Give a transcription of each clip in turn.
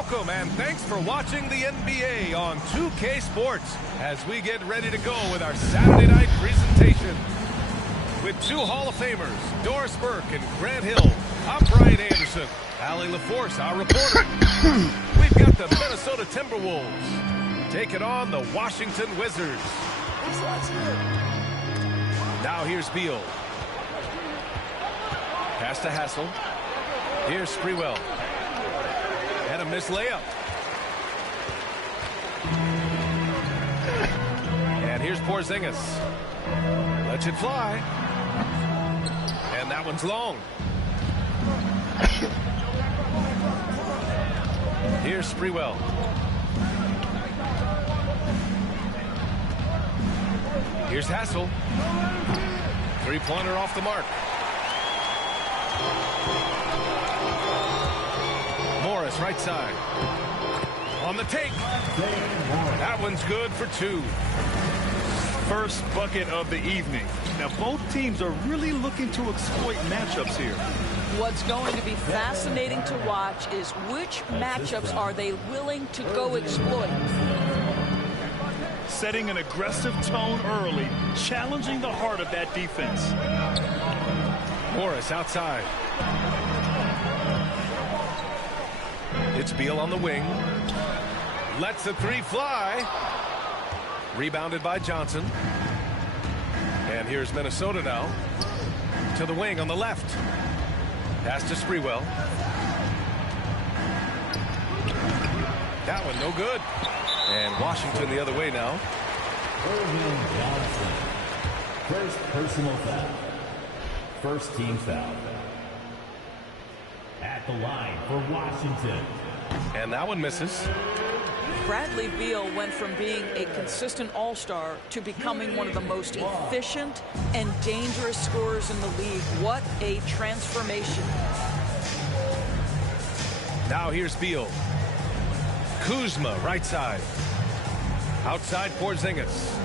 Welcome and thanks for watching the NBA on 2K Sports as we get ready to go with our Saturday night presentation. With two Hall of Famers, Doris Burke and Grant Hill, I'm Brian Anderson. Allie LaForce, our reporter. We've got the Minnesota Timberwolves taking on the Washington Wizards. Now here's Beal. Pass to Hassel. Here's Sprewell. And a missed layup. And here's Porzingis. Lets it fly. And that one's long. Here's Sprewell. Here's Hassel. Three-pointer off the mark. Morris, right side. On the take. That one's good for two. First bucket of the evening. Now, both teams are really looking to exploit matchups here. What's going to be fascinating to watch is which matchups are they willing to go exploit. Setting an aggressive tone early, challenging the heart of that defense. Morris outside. It's Beal on the wing. Lets the three fly. Rebounded by Johnson. And here's Minnesota now. To the wing on the left. Pass to Sprewell. That one no good. And Washington the other way now. First personal foul. First team foul. At the line for Washington. And that one misses. Bradley Beal went from being a consistent all-star to becoming one of the most efficient and dangerous scorers in the league. What a transformation. Now here's Beal. Kuzma, right side. Outside Porzingis.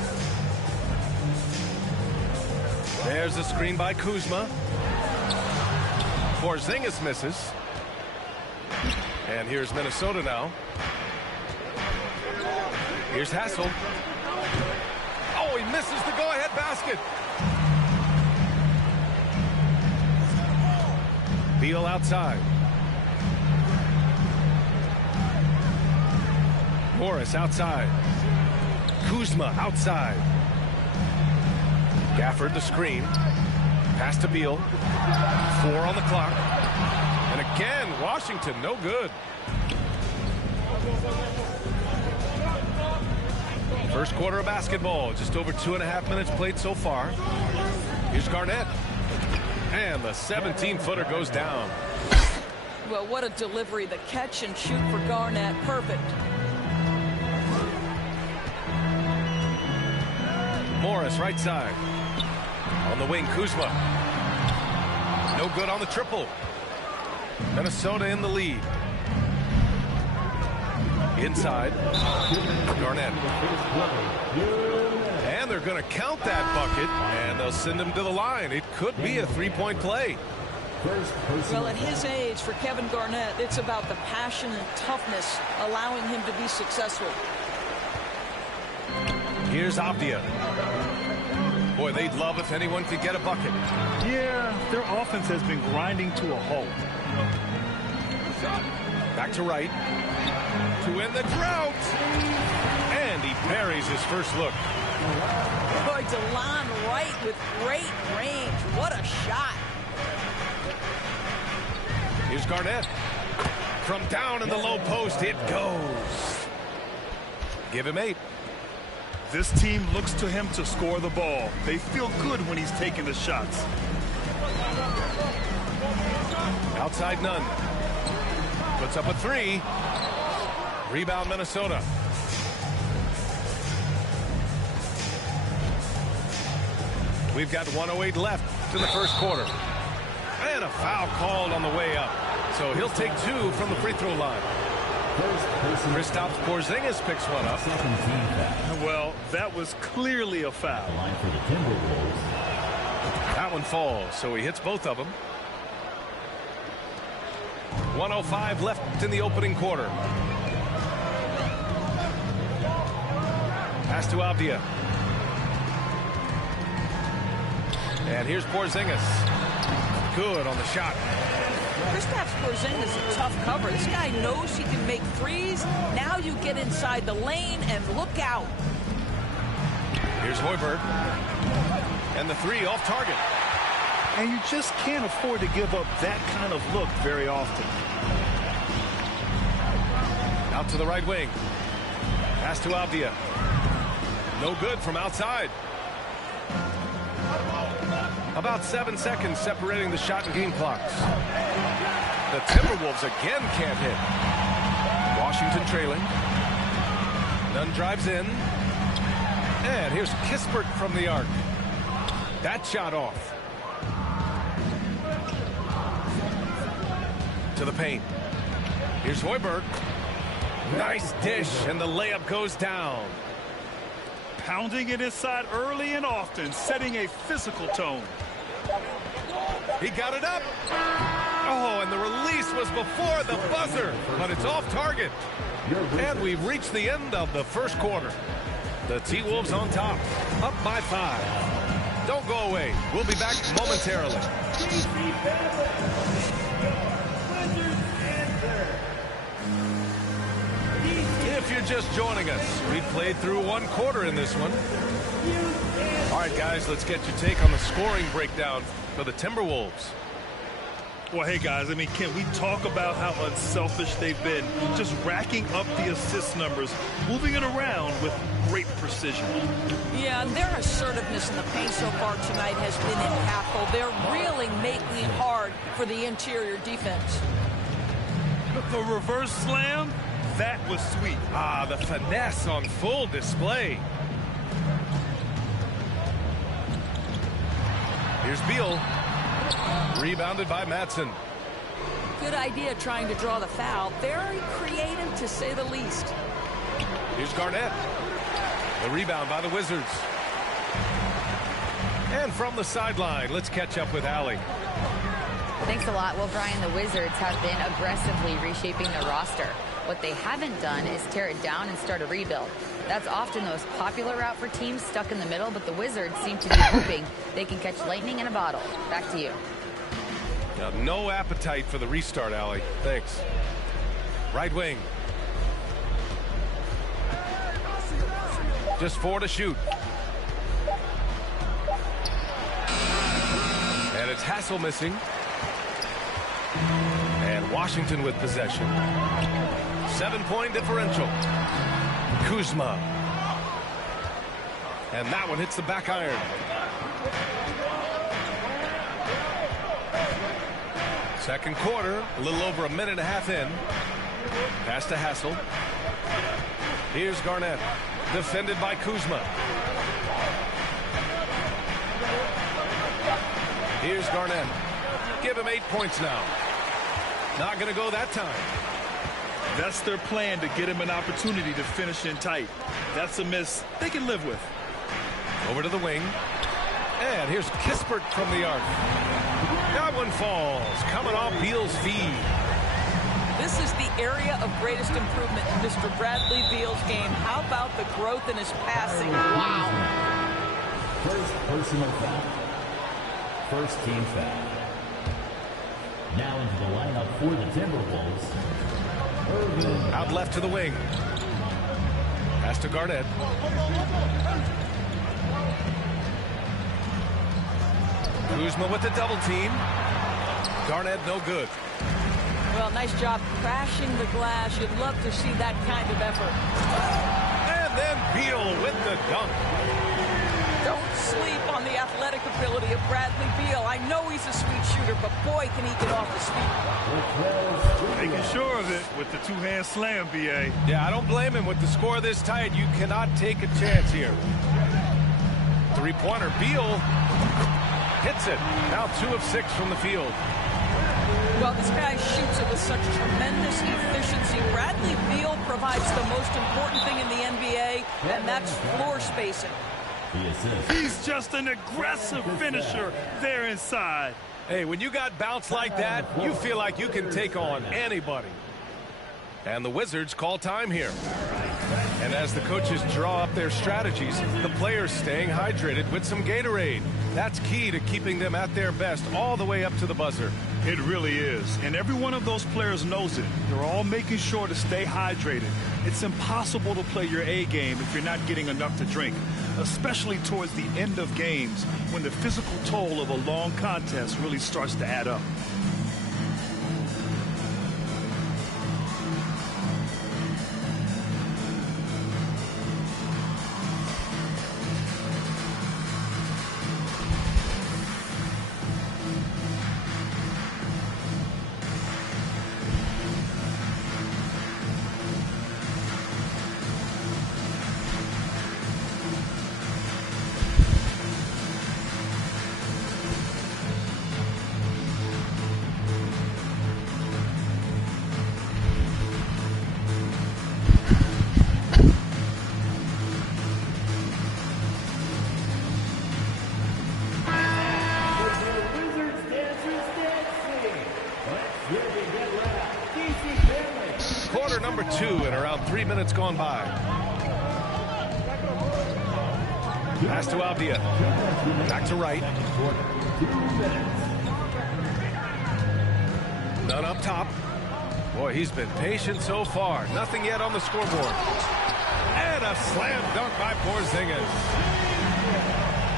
There's the screen by Kuzma. Porzingis misses. And here's Minnesota now. Here's Hassel. Oh, he misses the go-ahead basket. Beal outside. Morris outside. Kuzma outside. Gafford the screen. Pass to Beal. 4 on the clock. And again, Washington no good. First quarter of basketball. Just over 2.5 minutes played so far. Here's Garnett. And the 17-footer goes down. Well, what a delivery. The catch and shoot for Garnett. Perfect. Morris, right side. On the wing, Kuzma. No good on the triple. Minnesota in the lead. Inside. Garnett. And they're going to count that bucket, and they'll send him to the line. It could be a three-point play. Well, at his age, for Kevin Garnett, it's about the passion and toughness allowing him to be successful. Here's Avdia. Boy, they'd love if anyone could get a bucket. Yeah, their offense has been grinding to a halt. Back to right. To end the drought. And he parries his first look. Boy, DeLon Wright with great range. What a shot. Here's Garnett. From down in the low post, it goes. Give him 8. This team looks to him to score the ball. They feel good when he's taking the shots. Outside none. Puts up a 3. Rebound Minnesota. We've got 1:08 left to the first quarter. And a foul called on the way up. So he'll take 2 from the free throw line. Kristaps Porzingis picks one up. Well, that was clearly a foul. That one falls, so he hits both of them. 1:05 left in the opening quarter. Pass to Avdia. And here's Porzingis. Good on the shot. Kristaps Porzingis is a tough cover. This guy knows he can make threes. Now you get inside the lane and look out. Here's Hoiberg. And the three off target. And you just can't afford to give up that kind of look very often. Out to the right wing. Pass to Avdia. No good from outside. About 7 seconds separating the shot and game clocks. The Timberwolves again can't hit. Washington trailing. Nunn drives in. And here's Kispert from the arc. That shot off. To the paint. Here's Hoiberg. Nice dish, and the layup goes down. Pounding it inside early and often, setting a physical tone. He got it up. Oh, and the release was before the buzzer, but it's off target. And we've reached the end of the first quarter. The T-Wolves on top, up by 5. Don't go away. We'll be back momentarily. If you're just joining us, we've played through 1 quarter in this one. All right, guys, let's get your take on the scoring breakdown for the Timberwolves. Well, hey, guys, I mean, can we talk about how unselfish they've been? Just racking up the assist numbers, moving it around with great precision. Yeah, and their assertiveness in the paint so far tonight has been impactful. They're really making it hard for the interior defense. The reverse slam, that was sweet. Ah, the finesse on full display. Here's Beal. Rebounded by Madsen. Good idea trying to draw the foul. Very creative, to say the least. Here's Garnett. The rebound by the Wizards. And from the sideline, let's catch up with Allie. Thanks a lot. Well, Brian, the Wizards have been aggressively reshaping their roster. What they haven't done is tear it down and start a rebuild. That's often the most popular route for teams stuck in the middle, but the Wizards seem to be hoping they can catch lightning in a bottle. Back to you. Now, no appetite for the restart, Allie. Thanks. Right wing. Just 4 to shoot. And it's Hassel missing. And Washington with possession. 7-point differential. Kuzma. And that one hits the back iron. Second quarter, a little over a minute and a half in. Pass to Hassel. Here's Garnett. Defended by Kuzma. Here's Garnett. Give him 8 points now. Not going to go that time. That's their plan, to get him an opportunity to finish in tight. That's a miss they can live with. Over to the wing. And here's Kispert from the arc. That one falls, coming off Beal's feed. This is the area of greatest improvement in Mr. Bradley Beal's game. How about the growth in his passing? Wow. First personal foul. First team foul. Now into the lineup for the Timberwolves. Irvin. Out left to the wing. Pass to Garnett. Kuzma with the double team. Garnett no good. Well, nice job crashing the glass. You'd love to see that kind of effort. And then Beal with the dunk. Don't sleep on the athletic ability of Bradley Beal. I know he's a sweet shooter, but boy, can he get off his feet. Making sure of it with the two-hand slam, B.A. Yeah, I don't blame him. With the score this tight, you cannot take a chance here. Three-pointer. Beal hits it. Now 2 of 6 from the field. Well, this guy shoots it with such tremendous efficiency. Bradley Beal provides the most important thing in the NBA, and that's floor spacing. He's just an aggressive finisher there inside. Hey, when you got bounce like that, you feel like you can take on anybody. And the Wizards call time here. And as the coaches draw up their strategies, the players staying hydrated with some Gatorade. That's key to keeping them at their best all the way up to the buzzer. It really is. And every one of those players knows it. They're all making sure to stay hydrated. It's impossible to play your A game if you're not getting enough to drink, especially towards the end of games when the physical toll of a long contest really starts to add up. Quarter number 2 and around 3 minutes gone by. Pass to Albia. Back to right. None up top. Boy, he's been patient so far. Nothing yet on the scoreboard. And a slam dunk by Porzingis.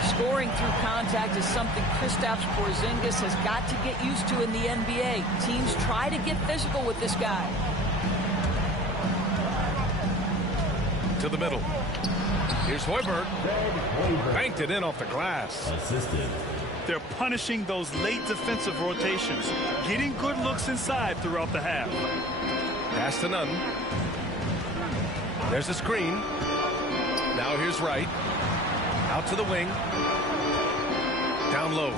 Scoring through contact is something Kristaps Porzingis has got to get used to in the NBA. Teams try to get physical with this guy. To the middle. Here's Hoiberg. Banked it in off the glass. Assisted. They're punishing those late defensive rotations, getting good looks inside throughout the half. Pass to Nunn. There's a screen. Now here's Wright. Out to the wing. Down low.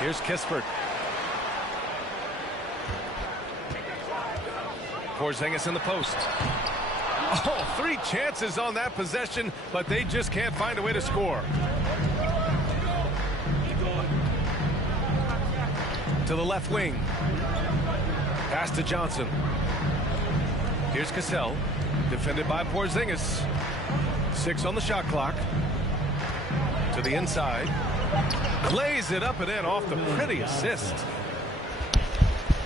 Here's Kispert. Porzingis in the post. Oh, 3 chances on that possession, but they just can't find a way to score. To the left wing. Pass to Johnson. Here's Cassell. Defended by Porzingis. 6 on the shot clock. To the inside. Lays it up and in off the pretty assist.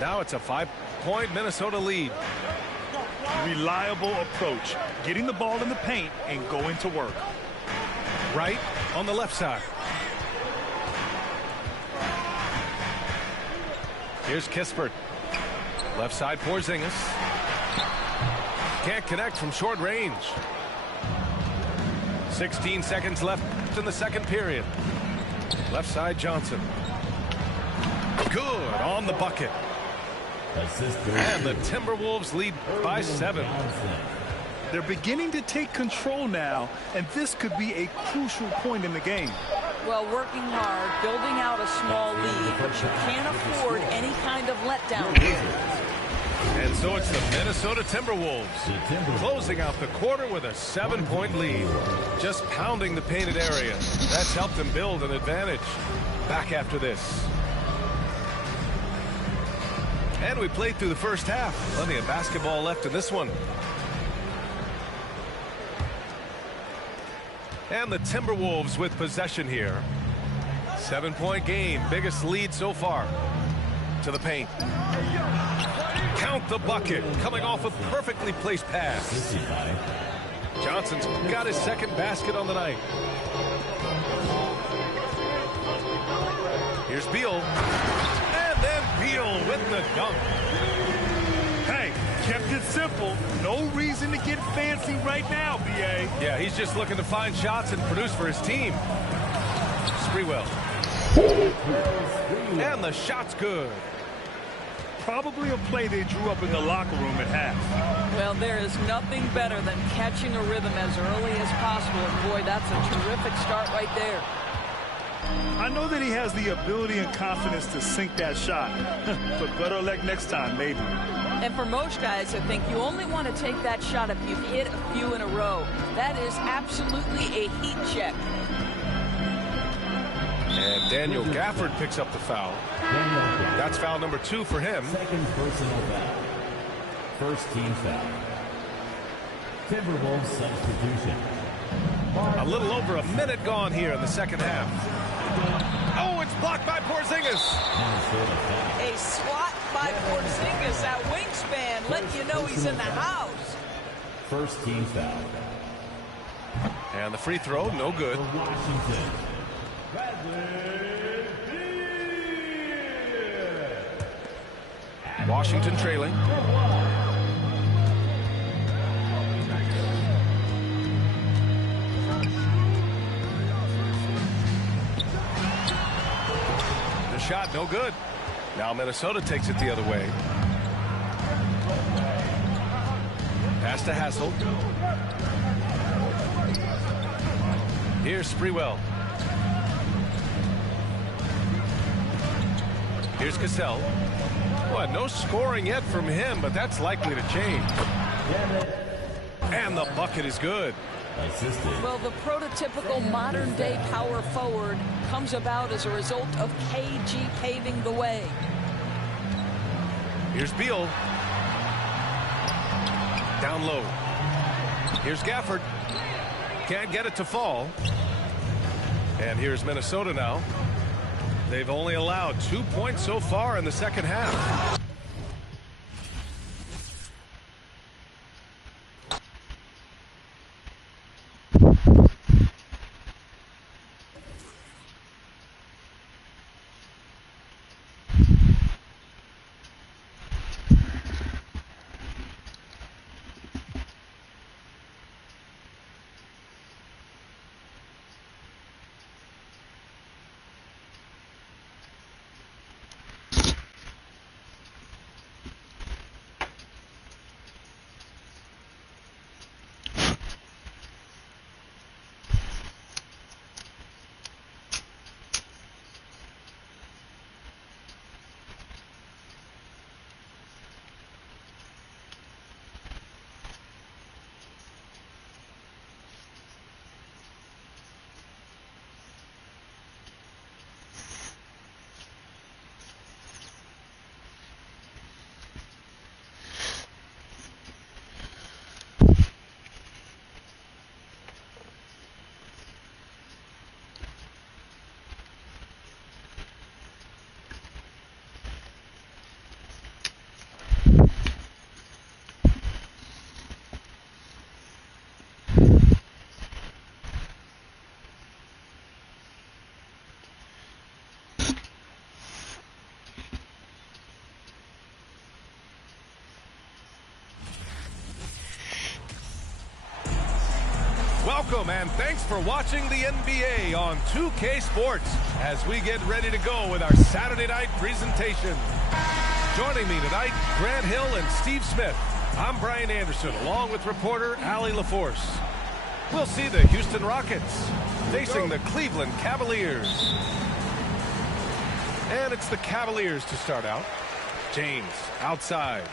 Now it's a 5-point Minnesota lead. Reliable approach, getting the ball in the paint and going to work. Right on the left side. Here's Kispert. Left side Porzingis. Can't connect from short range. 16 seconds left in the second period. Left side Johnson. Good on the bucket. And the Timberwolves lead by 7. They're beginning to take control now, and this could be a crucial point in the game. Well, working hard, building out a small lead, but you can't afford any kind of letdown here. And so it's the Minnesota Timberwolves closing out the quarter with a 7-point lead. Just pounding the painted area. That's helped them build an advantage. Back after this. And we played through the first half. Plenty of basketball left in this one. And the Timberwolves with possession here. 7-point game. Biggest lead so far. To the paint. Count the bucket. Coming off a perfectly placed pass. Johnson's got his second basket on the night. Here's Beal. And then Beal with the dunk. Hey, kept it simple. No reason to get fancy right now, B.A. Yeah, he's just looking to find shots and produce for his team. Sprewell. And the shot's good. Probably a play they drew up in the locker room at half. Well, there is nothing better than catching a rhythm as early as possible. And boy, that's a terrific start right there. I know that he has the ability and confidence to sink that shot, but better luck next time, maybe. And for most guys, I think you only want to take that shot if you've hit a few in a row. That is absolutely a heat check. And Daniel Gafford picks up the foul. That's foul number 2 for him. Second personal foul. First team foul. Timberwolves substitution. A little over a minute gone here in the second half. Oh, it's blocked by Porzingis. A swat by Porzingis. That wingspan letting you know he's in the house. First team foul. And the free throw, no good. Washington. Washington trailing. The shot, no good. Now Minnesota takes it the other way. Pass to Hassel. Here's Sprewell. Here's Cassell. Well, no scoring yet from him, but that's likely to change. And the bucket is good. Well, the prototypical modern-day power forward comes about as a result of KG paving the way. Here's Beal. Down low. Here's Gafford. Can't get it to fall. And here's Minnesota now. They've only allowed 2 points so far in the second half. Welcome and thanks for watching the NBA on 2K Sports as we get ready to go with our Saturday night presentation. Joining me tonight, Grant Hill and Steve Smith. I'm Brian Anderson along with reporter Allie LaForce. We'll see the Houston Rockets facing the Cleveland Cavaliers. And it's the Cavaliers to start out. James outside.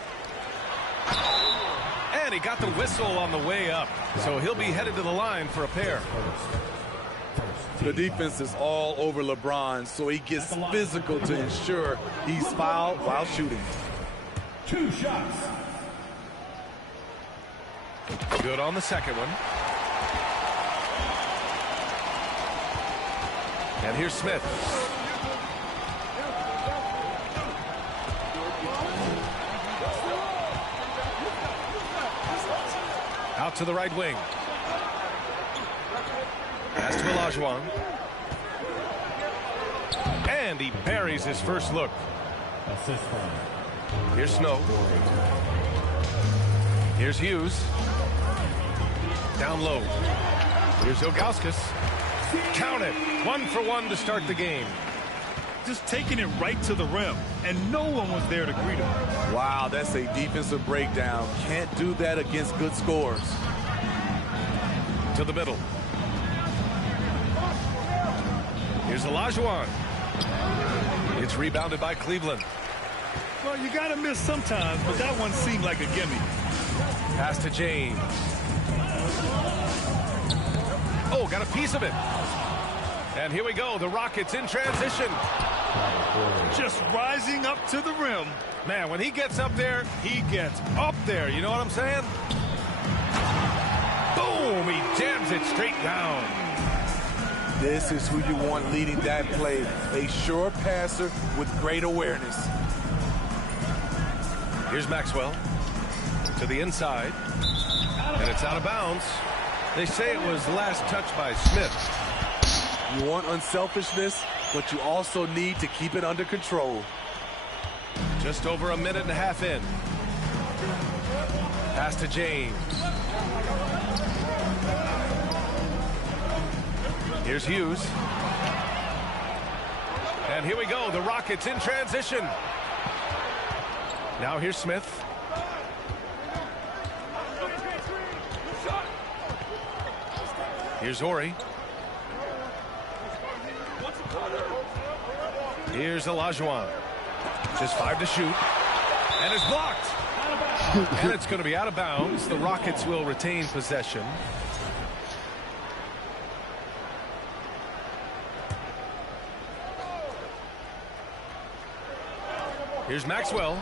And he got the whistle on the way up, so he'll be headed to the line for a pair. The defense is all over LeBron, so he gets physical to ensure he's fouled while shooting. 2 shots. Good on the second one. And here's Smith. Out to the right wing. Pass to Olajuwon. And he buries his first look. Assist from. Here's Snow. Here's Hughes. Down low. Here's Ilgauskas. Count it. 1 for 1 to start the game. Just taking it right to the rim, and no one was there to greet him. Wow, that's a defensive breakdown. Can't do that against good scores. To the middle. Here's Olajuwon. It's rebounded by Cleveland. Well, you got to miss sometimes, but that one seemed like a gimme. Pass to James. Oh, got a piece of it. And here we go. The Rockets in transition. Just rising up to the rim. Man, when he gets up there, he gets up there. You know what I'm saying? Boom! He jams it straight down. This is who you want leading that play. A sure passer with great awareness. Here's Maxwell to the inside. And it's out of bounds. They say it was last touched by Smith. You want unselfishness, but you also need to keep it under control. Just over a minute and a half in. Pass to James. Here's Hughes. And here we go. The Rockets in transition. Now here's Smith. Here's Ori. Here's Olajuwon. Just 5 to shoot. And it's blocked. And it's going to be out of bounds. The Rockets will retain possession. Here's Maxwell.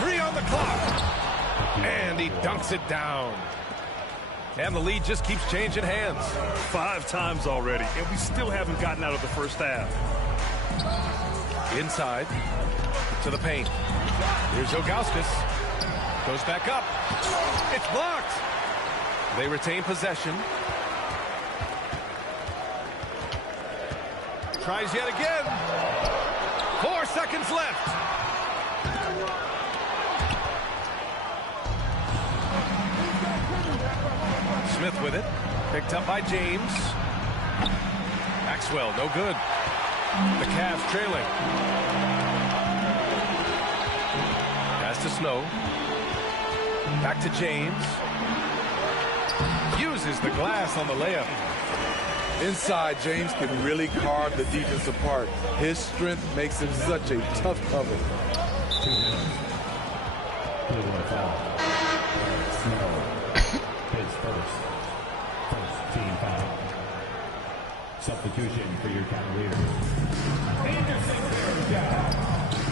3 on the clock. And he dunks it down. And the lead just keeps changing hands. 5 times already, and we still haven't gotten out of the first half. Inside to the paint. Here's Ilgauskas. Goes back up. It's blocked. They retain possession. Tries yet again. 4 seconds left. Smith with it. Picked up by James. Maxwell, no good. The Cavs trailing. Pass to Snow. Back to James. Uses the glass on the layup. Inside, James can really carve the defense apart. His strength makes him such a tough cover. His first team foul. Substitution for your Cavaliers.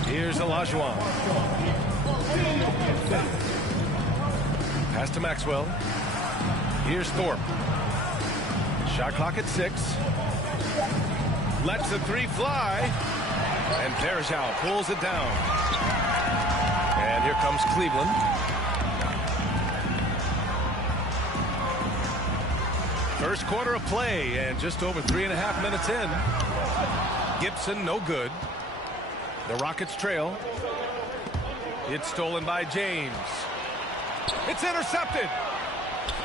Here's Olajuwon. Pass to Maxwell. Here's Thorpe. Shot clock at 6. Lets the 3 fly. And Verjao pulls it down. And here comes Cleveland. First quarter of play, and just over 3.5 minutes in. Gibson, no good. The Rockets trail. It's stolen by James. It's intercepted.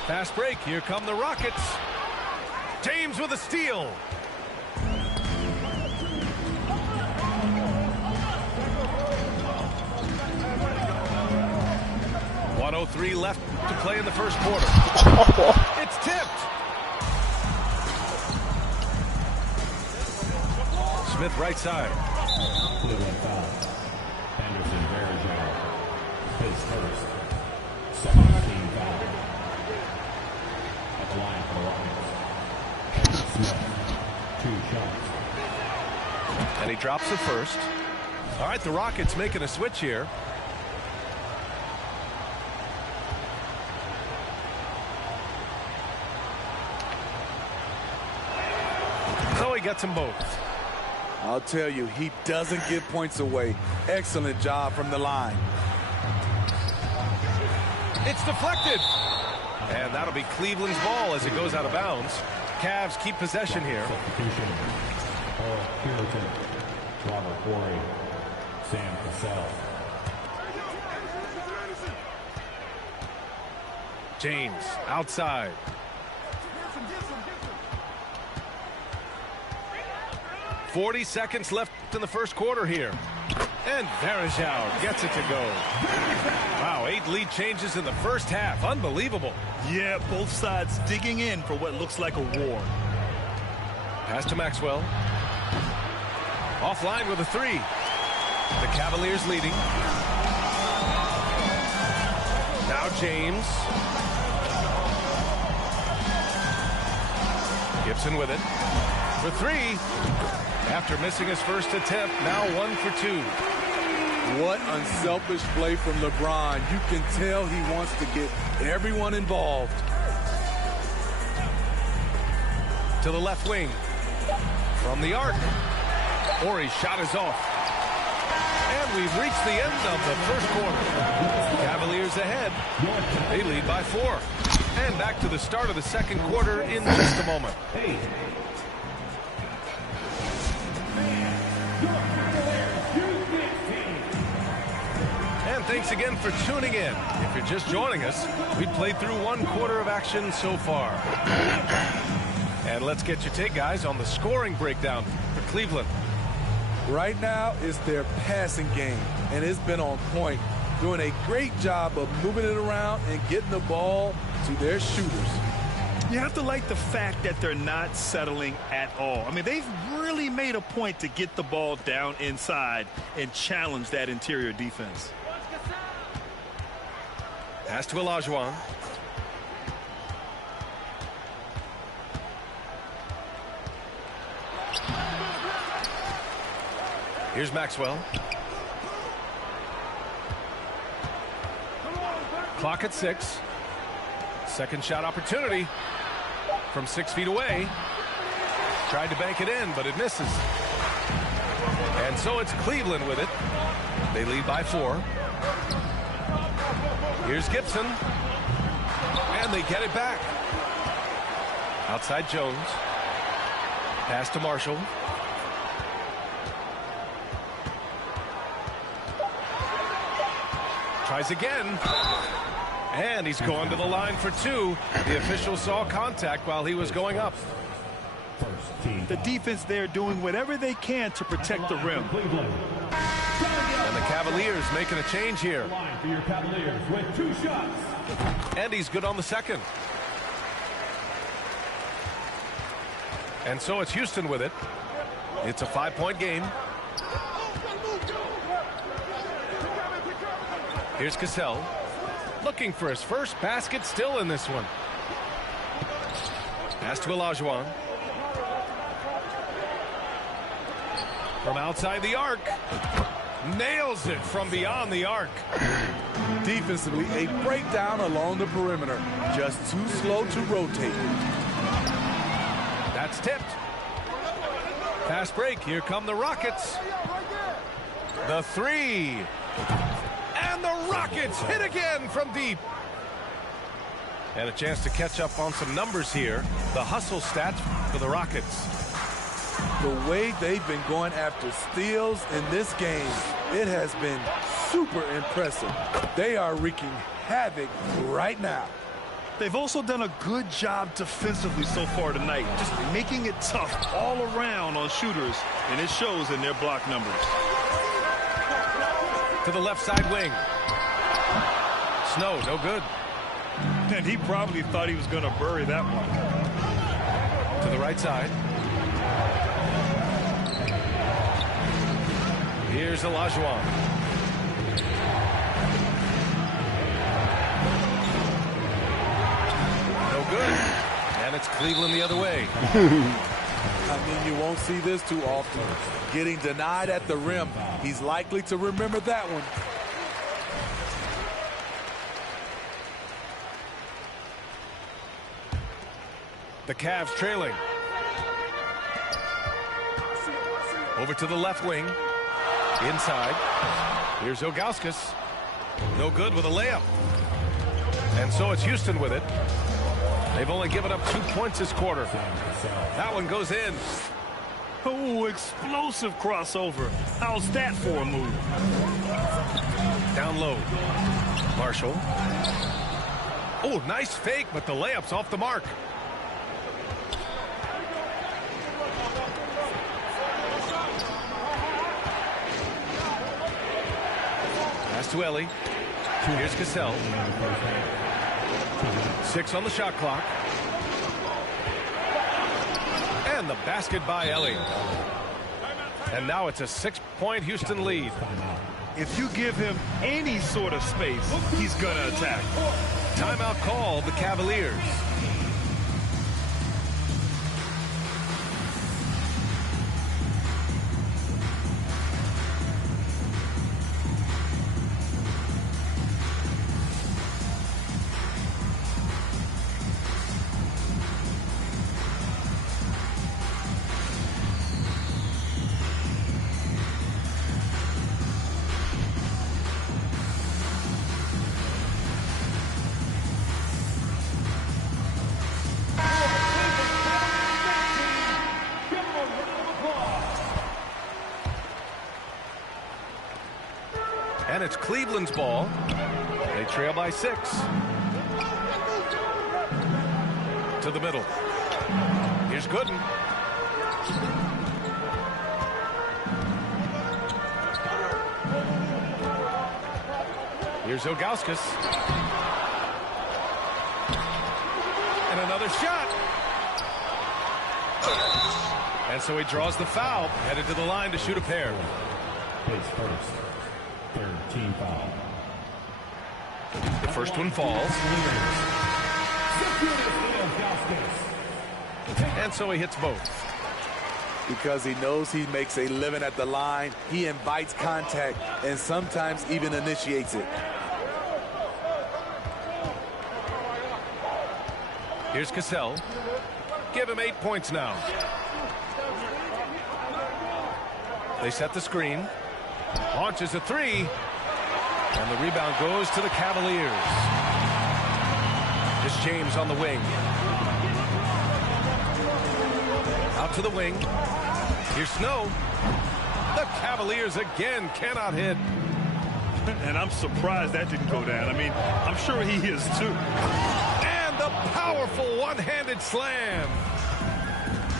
Fast break. Here come the Rockets. James with a steal. .103 left to play in the first quarter. It's tipped. Smith right side. Cleveland foul. Henderson, Verjao. His first. Second team foul. At the line for the Rockets. Smith. 2 shots. And he drops the first. All right, the Rockets making a switch here. So he gets them both. I'll tell you, he doesn't give points away. Excellent job from the line. It's deflected. And that'll be Cleveland's ball as it goes out of bounds. Cavs keep possession here. Substitution. Earl Puritan. Robert Corey. Sam Cassell. James outside. .40 seconds left in the first quarter here. And Verjao gets it to go. Wow, 8 lead changes in the first half. Unbelievable. Yeah, both sides digging in for what looks like a war. Pass to Maxwell. Offline with a 3. The Cavaliers leading. Now James. Gibson with it. For 3. After missing his first attempt, now 1 for 2. What unselfish play from LeBron. You can tell he wants to get everyone involved. To the left wing. From the arc. Ori's shot is off. And we've reached the end of the first quarter. Cavaliers ahead. They lead by 4. And back to the start of the second quarter in just a moment. And thanks again for tuning in. If you're just joining us, we played through 1 quarter of action so far. And let's get your take, guys, on the scoring breakdown for Cleveland. Right now, it's their passing game, and it's been on point. Doing a great job of moving it around and getting the ball to their shooters. You have to like the fact that they're not settling at all. I mean, they've really made a point to get the ball down inside and challenge that interior defense. Pass to Olajuwon. Here's Maxwell. Clock at 6. Second shot opportunity from 6 feet away. Tried to bank it in, but it misses. And so it's Cleveland with it. They lead by 4. Here's Gibson. And they get it back. Outside Jones. Pass to Marshall. Tries again. And he's going to the line for 2. The official saw contact while he was going up. The defense there doing whatever they can to protect the rim. And the Cavaliers making a change here. For your Cavaliers with 2 shots. And he's good on the second. And so it's Houston with it. It's a 5-point game. Here's Cassell. Looking for his first basket, still in this one. Pass to Olajuwon. From outside the arc. Nails it from beyond the arc. Defensively, a breakdown along the perimeter. Just too slow to rotate. That's tipped. Fast break. Here come the Rockets. The 3. And the Rockets hit again from deep. And a chance to catch up on some numbers here. The hustle stats for the Rockets. The way they've been going after steals in this game, it has been super impressive. They are wreaking havoc right now. They've also done a good job defensively so far tonight, just making it tough all around on shooters, and it shows in their block numbers. To the left side wing. Snow, no good. And he probably thought he was going to bury that one. To the right side. Here's Olajuwon. No good. And it's Cleveland the other way. I mean, you won't see this too often. Getting denied at the rim. He's likely to remember that one. The Cavs trailing. Over to the left wing. Inside. Here's Ilgauskas. No good with a layup. And so it's Houston with it. They've only given up 2 points this quarter. That one goes in. Oh, explosive crossover. How's that for a move? Down low. Marshall. Oh, nice fake, but the layup's off the mark. Pass to Ellie. Here's Cassell. 6 on the shot clock. And the basket by Ellie. And now it's a 6-point Houston lead. If you give him any sort of space, he's going to attack. Timeout call, the Cavaliers. And it's Cleveland's ball. They trail by 6. To the middle. Here's Gooden. Here's Ilgauskas. And another shot. And so he draws the foul, headed to the line to shoot a pair. His first. Third team foul. The first one falls. And so he hits both. Because he knows he makes a living at the line, he invites contact and sometimes even initiates it. Here's Cassell. Give him 8 points now. They set the screen. Launches a 3. And the rebound goes to the Cavaliers. It's James on the wing. Out to the wing. Here's Snow. The Cavaliers again cannot hit. And I'm surprised that didn't go down. I mean, I'm sure he is too. And the powerful one-handed slam.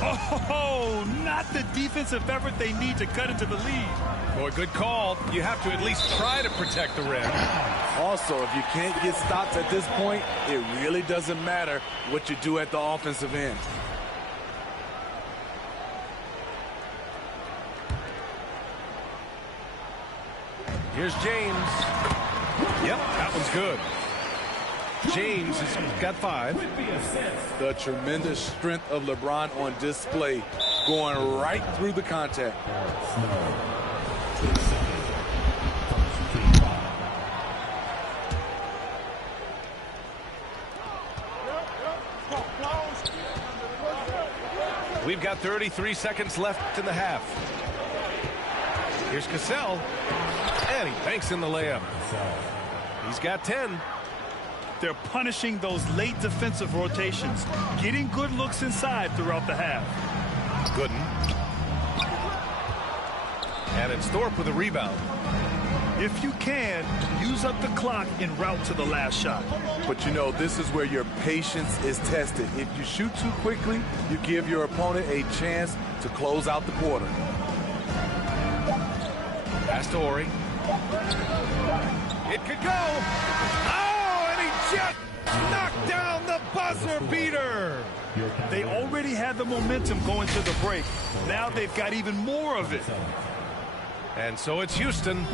Oh, not the defensive effort they need to cut into the lead. Boy, good call. You have to at least try to protect the rim. Also, if you can't get stops at this point, it really doesn't matter what you do at the offensive end. Here's James. Yep, that one's good. James has got 5. The tremendous strength of LeBron on display, going right through the contact. We've got 33 seconds left in the half. Here's Cassell. And he banks in the layup. He's got 10. They're punishing those late defensive rotations, getting good looks inside throughout the half. Gooden. And it's Thorpe with a rebound. If you can, use up the clock en route to the last shot. But you know, this is where your patience is tested. If you shoot too quickly, you give your opponent a chance to close out the quarter. Pass to Ori. It could go. Oh, and he just knocked down the buzzer beater. They already had the momentum going to the break. Now they've got even more of it. And so it's Houston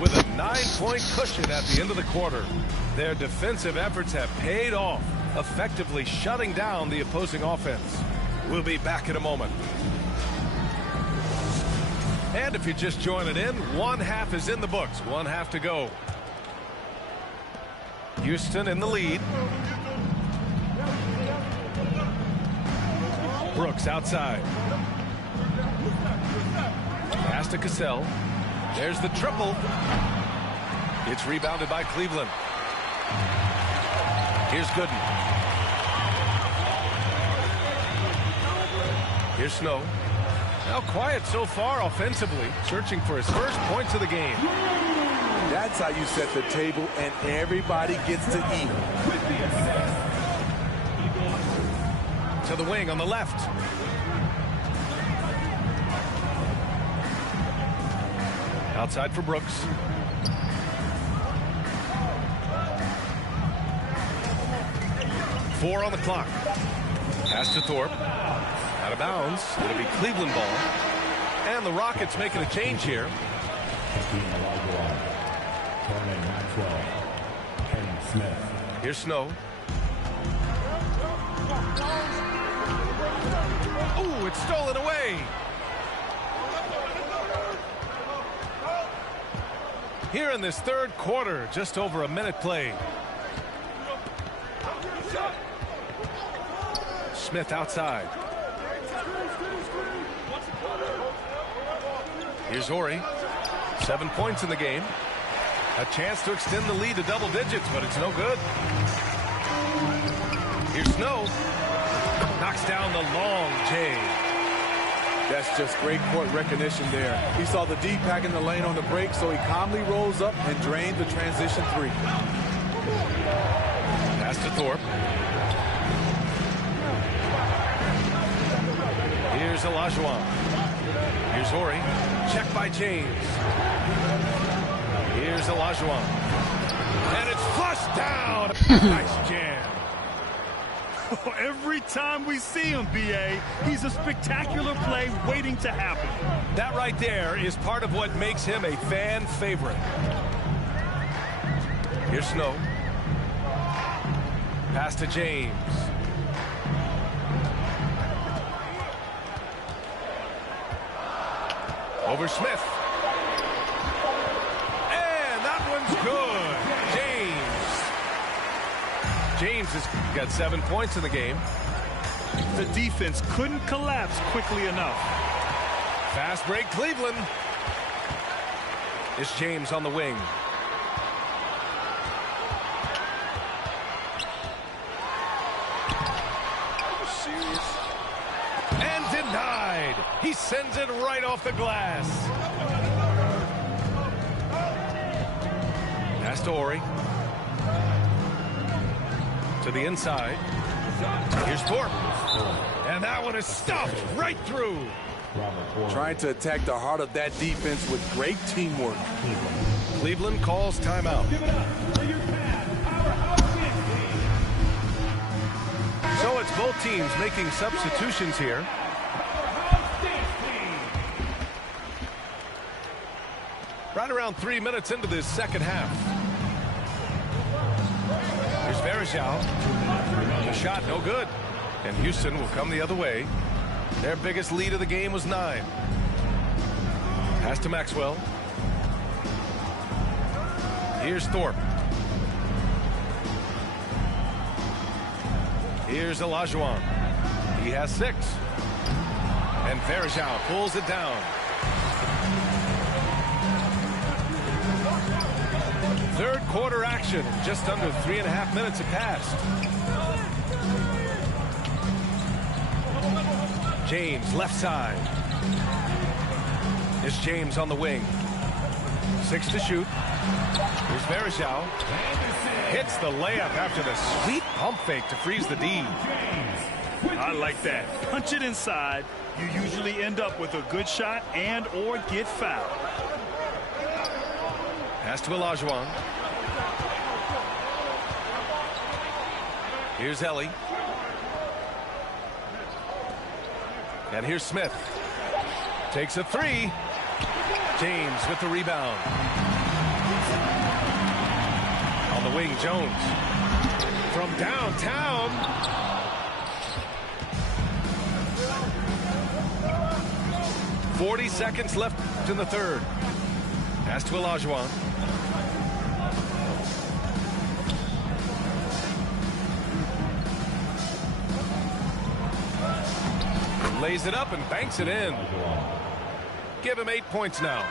with a 9-point cushion at the end of the quarter. Their defensive efforts have paid off, effectively shutting down the opposing offense. We'll be back in a moment. And if you're just joining in, one half is in the books. One half to go. Houston in the lead. Brooks outside. Pass to Cassell. There's the triple. It's rebounded by Cleveland. Here's Gooden. Here's Snow. Now quiet so far offensively, searching for his first points of the game. That's how you set the table and everybody gets to eat. To the wing on the left. Outside for Brooks. Four on the clock. Pass to Thorpe. Out of bounds. It'll be Cleveland ball. And the Rockets making a change here. Here's Snow. Ooh, it's stolen away. Here in this third quarter, just over a minute played. Smith outside. Here's Ori. 7 points in the game. A chance to extend the lead to double digits, but it's no good. Here's Snow. Knocks down the long J. That's just great court recognition there. He saw the D pack in the lane on the break, so he calmly rolls up and drained the transition three. Pass to Thorpe. Here's Olajuwon. Here's Horry. Check by James. Here's Olajuwon. And it's flushed down. Nice jam. Every time we see him, B.A., he's a spectacular play waiting to happen. That right there is part of what makes him a fan favorite. Here's Snow. Pass to James. Over Smith. And that one's good. James has got 7 points in the game. The defense couldn't collapse quickly enough. Fast break, Cleveland. It's James on the wing. And denied. He sends it right off the glass. Pass to Horry. To the inside. Here's Thorpe. And that one is stuffed right through. Trying to attack the heart of that defense with great teamwork. Cleveland calls timeout. So it's both teams making substitutions here. Right around 3 minutes into this second half. Here's Varejao. The shot no good. And Houston will come the other way. Their biggest lead of the game was 9. Pass to Maxwell. Here's Thorpe. Here's Olajuwon. He has 6. And Varejao pulls it down. Third quarter action. Just under 3.5 minutes have passed. James left side. It's James on the wing. 6 to shoot. Here's Varejao. Hits the layup after the sweet pump fake to freeze the D. I like that. Punch it inside. You usually end up with a good shot and or get fouled. Pass to Olajuwon. Here's Ellie. And here's Smith. Takes a 3. James with the rebound. On the wing, Jones. From downtown. .40 left in the third. Pass to Olajuwon. Lays it up and banks it in. Give him 8 points now.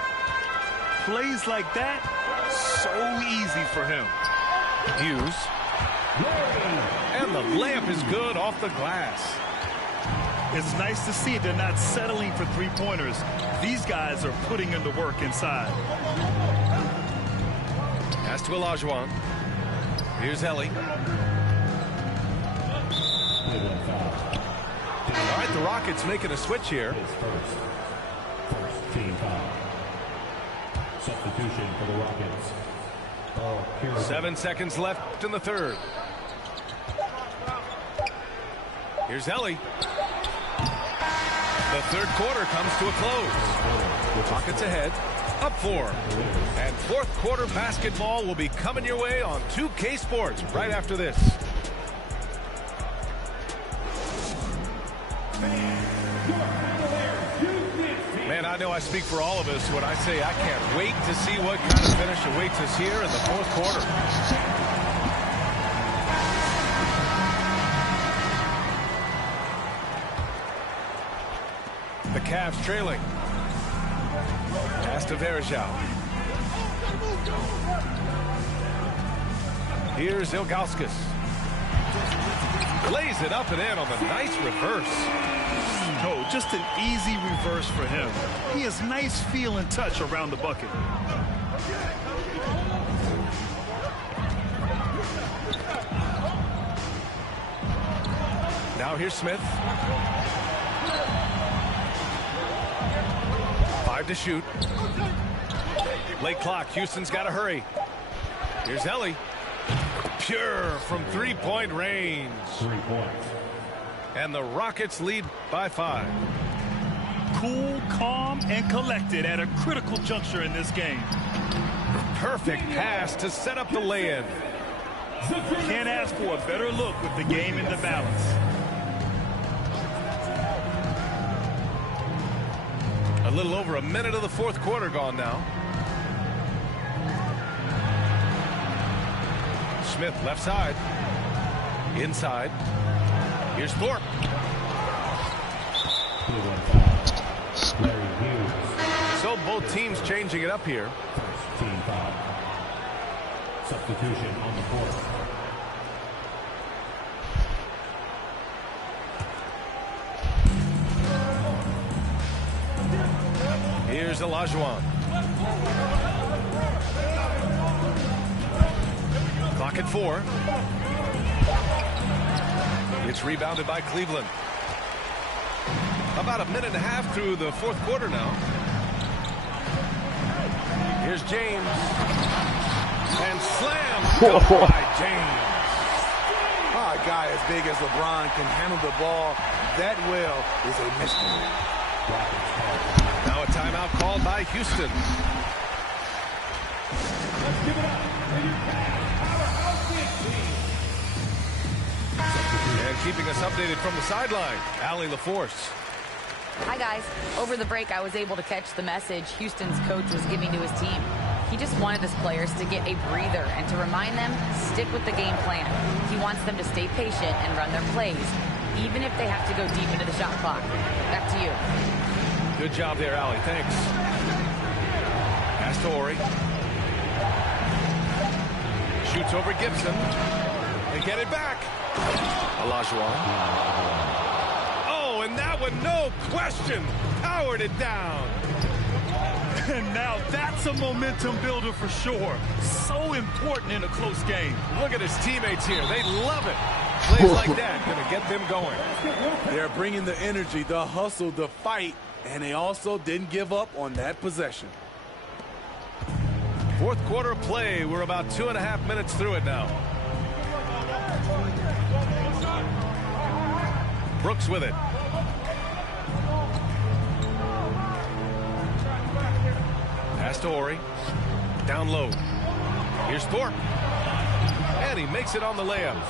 Plays like that, so easy for him. Hughes. And the layup is good off the glass. It's nice to see they're not settling for three-pointers. These guys are putting in the work inside. Pass to Olajuwon. Here's Ellie. All right, the Rockets making a switch here. First team foul. Substitution for the Rockets. 7 seconds left in the third. Here's Ellie. The third quarter comes to a close. Rockets ahead, up 4. And fourth quarter basketball will be coming your way on 2K Sports right after this. Man, I know I speak for all of us when I say I can't wait to see what kind of finish awaits us here in the fourth quarter. The Cavs trailing. Pass to Varejao. Here's Ilgauskas. Lays it up and in on the nice reverse. No, just an easy reverse for him. He has nice feel and touch around the bucket. Now here's Smith. 5 to shoot. Late clock. Houston's got to hurry. Here's Ellie. Pure from three-point range. 3 points. And the Rockets lead by 5. Cool, calm, and collected at a critical juncture in this game. Perfect pass to set up the lay-in. Can't ask for a better look with the game in the balance. A little over a minute of the fourth quarter gone now. Smith left side. Inside. Here's Thorpe. So both teams changing it up here. First team foul. Substitution on the court. Here's Olajuwon. Clock at 4. It's rebounded by Cleveland. About a minute and a half through the fourth quarter now. Here's James. And slam by James. A guy as big as LeBron can handle the ball that well is a mystery. Now a timeout called by Houston. Let's give it up. And keeping us updated from the sideline, Allie LaForce. Hi, guys. Over the break, I was able to catch the message Houston's coach was giving to his team. He just wanted his players to get a breather and to remind them, stick with the game plan. He wants them to stay patient and run their plays, even if they have to go deep into the shot clock. Back to you. Good job there, Allie. Thanks. Pass to Ori. Shoots over Gibson. They get it back. Olajuwon. Oh, and that one, no question, powered it down. And now that's a momentum builder for sure. So important in a close game. Look at his teammates here. They love it. Plays like that going to get them going. They're bringing the energy, the hustle, the fight, and they also didn't give up on that possession. Fourth quarter play. We're about 2.5 minutes through it now. Brooks with it. Pass to Ori. Down low. Here's Thorpe. And he makes it on the layup.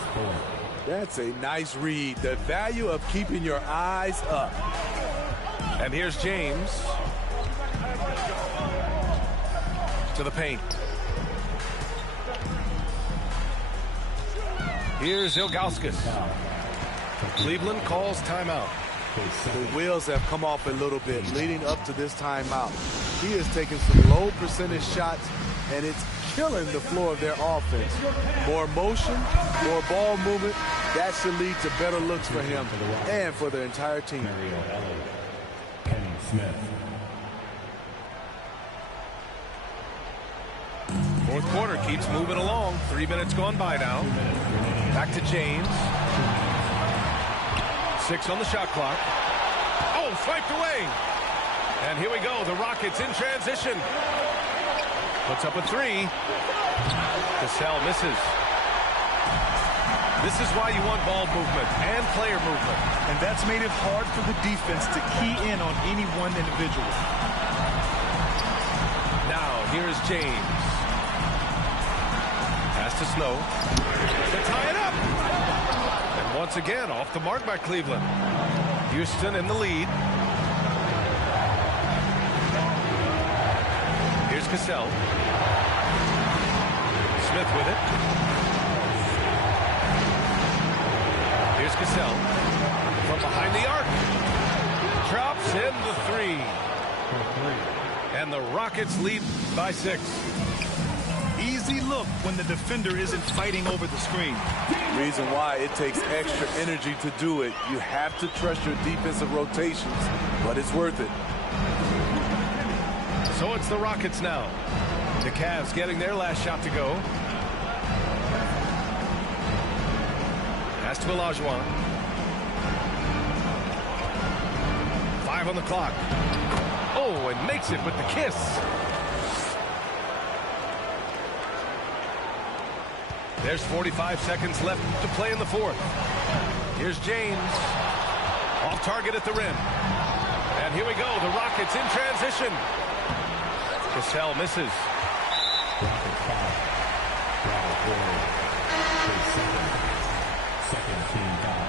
That's a nice read. The value of keeping your eyes up. And here's James. To the paint. Here's Ilgauskas. Cleveland calls timeout. The wheels have come off a little bit leading up to this timeout. He is taking some low percentage shots, and it's killing the floor of their offense. More motion, more ball movement. That should lead to better looks for him and for the entire team. Kenny Smith. Fourth quarter keeps moving along. 3 minutes gone by now. Back to James. 6 on the shot clock. Oh, swiped away. And here we go. The Rockets in transition. Puts up a 3. Cassell misses. This is why you want ball movement and player movement. And that's made it hard for the defense to key in on any one individual. Now, here's James. Pass to Snow. To tie it up. And once again, off the mark by Cleveland. Houston in the lead. Here's Cassell. Smith with it. Here's Cassell. From behind the arc. Drops in the 3. And the Rockets lead by 6. easy look when the defender isn't fighting over the screen. Reason why it takes extra energy to do it. You have to trust your defensive rotations, but it's worth it. So it's the Rockets now. The Cavs getting their last shot to go. Pass to Olajuwon. 5 on the clock. Oh, and makes it with the kiss. There's 45 seconds left to play in the fourth. Here's James. Off target at the rim. And here we go. The Rockets in transition. Cassell misses. Second team foul.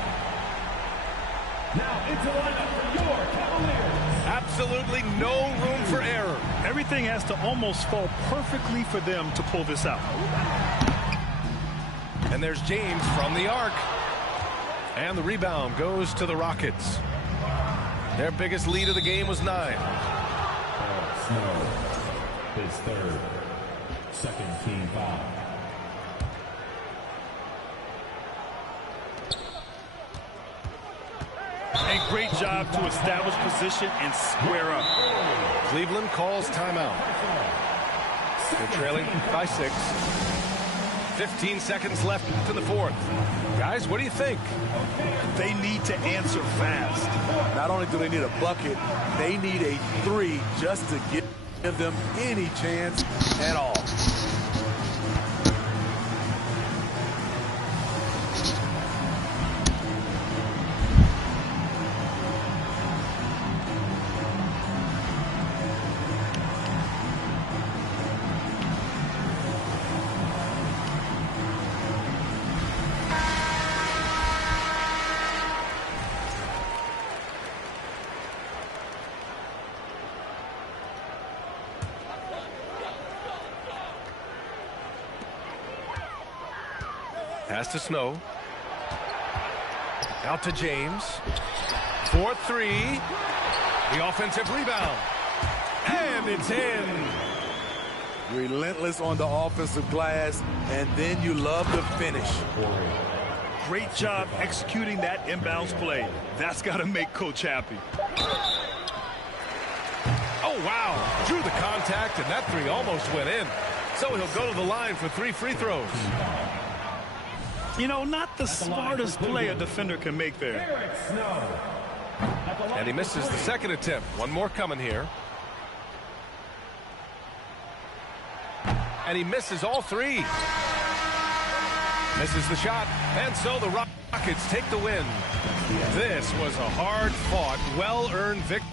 Now into the lineup for your Cavaliers. Absolutely no room for error. Everything has to almost fall perfectly for them to pull this out. And there's James from the arc. And the rebound goes to the Rockets. Their biggest lead of the game was 9. Snow, his third. Second team foul. A great job to establish position and square up. Cleveland calls timeout. They're trailing by 6. 15 seconds left in the fourth. Guys, what do you think? They need to answer fast. Not only do they need a bucket, they need a 3 just to give them any chance at all. Pass to Snow. Out to James. 4-3. The offensive rebound. And it's in. Relentless on the offensive glass, and then you love the finish. Great job executing that inbounds play. That's got to make Coach happy. Oh, wow. Drew the contact, and that 3 almost went in. So he'll go to the line for 3 free throws. You know, not the smartest play a defender can make there. And he misses the second attempt. One more coming here. And he misses all 3. Misses the shot. And so the Rockets take the win. This was a hard-fought, well-earned victory.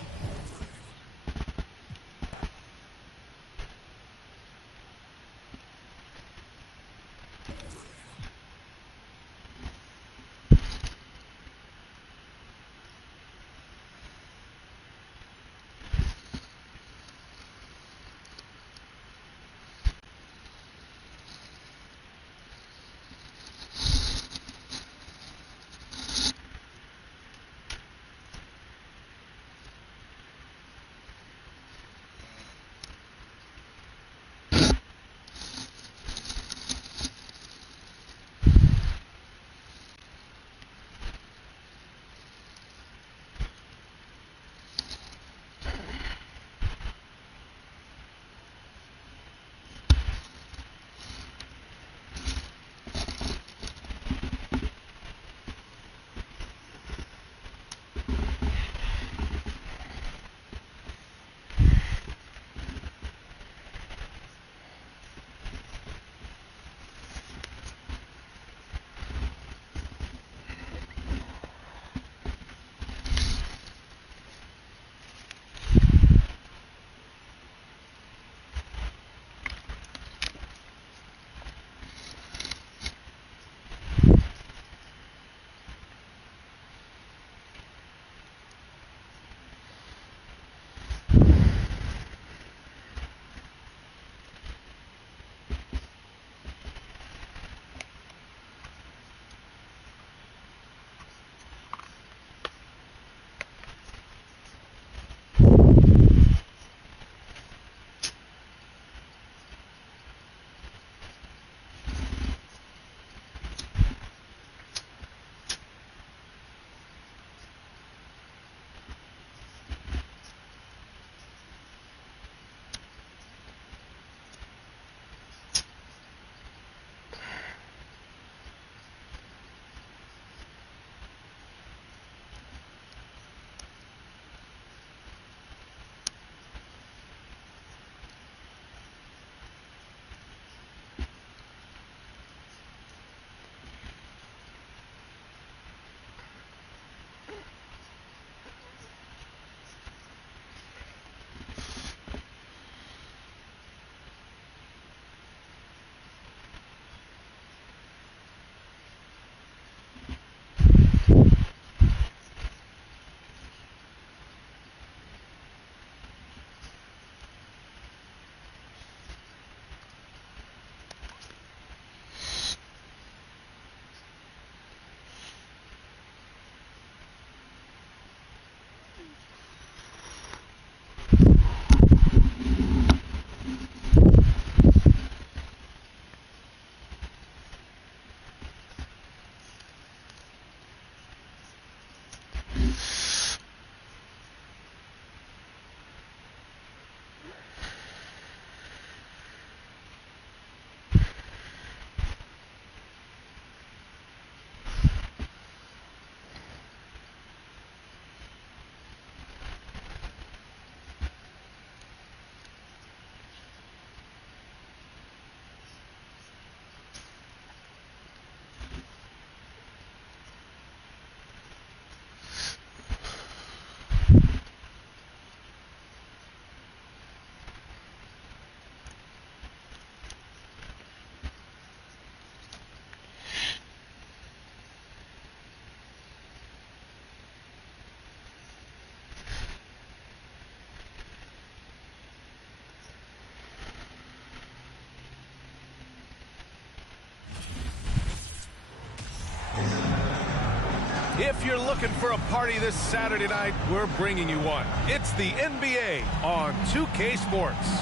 If you're looking for a party this Saturday night, we're bringing you one. It's the NBA on 2K Sports.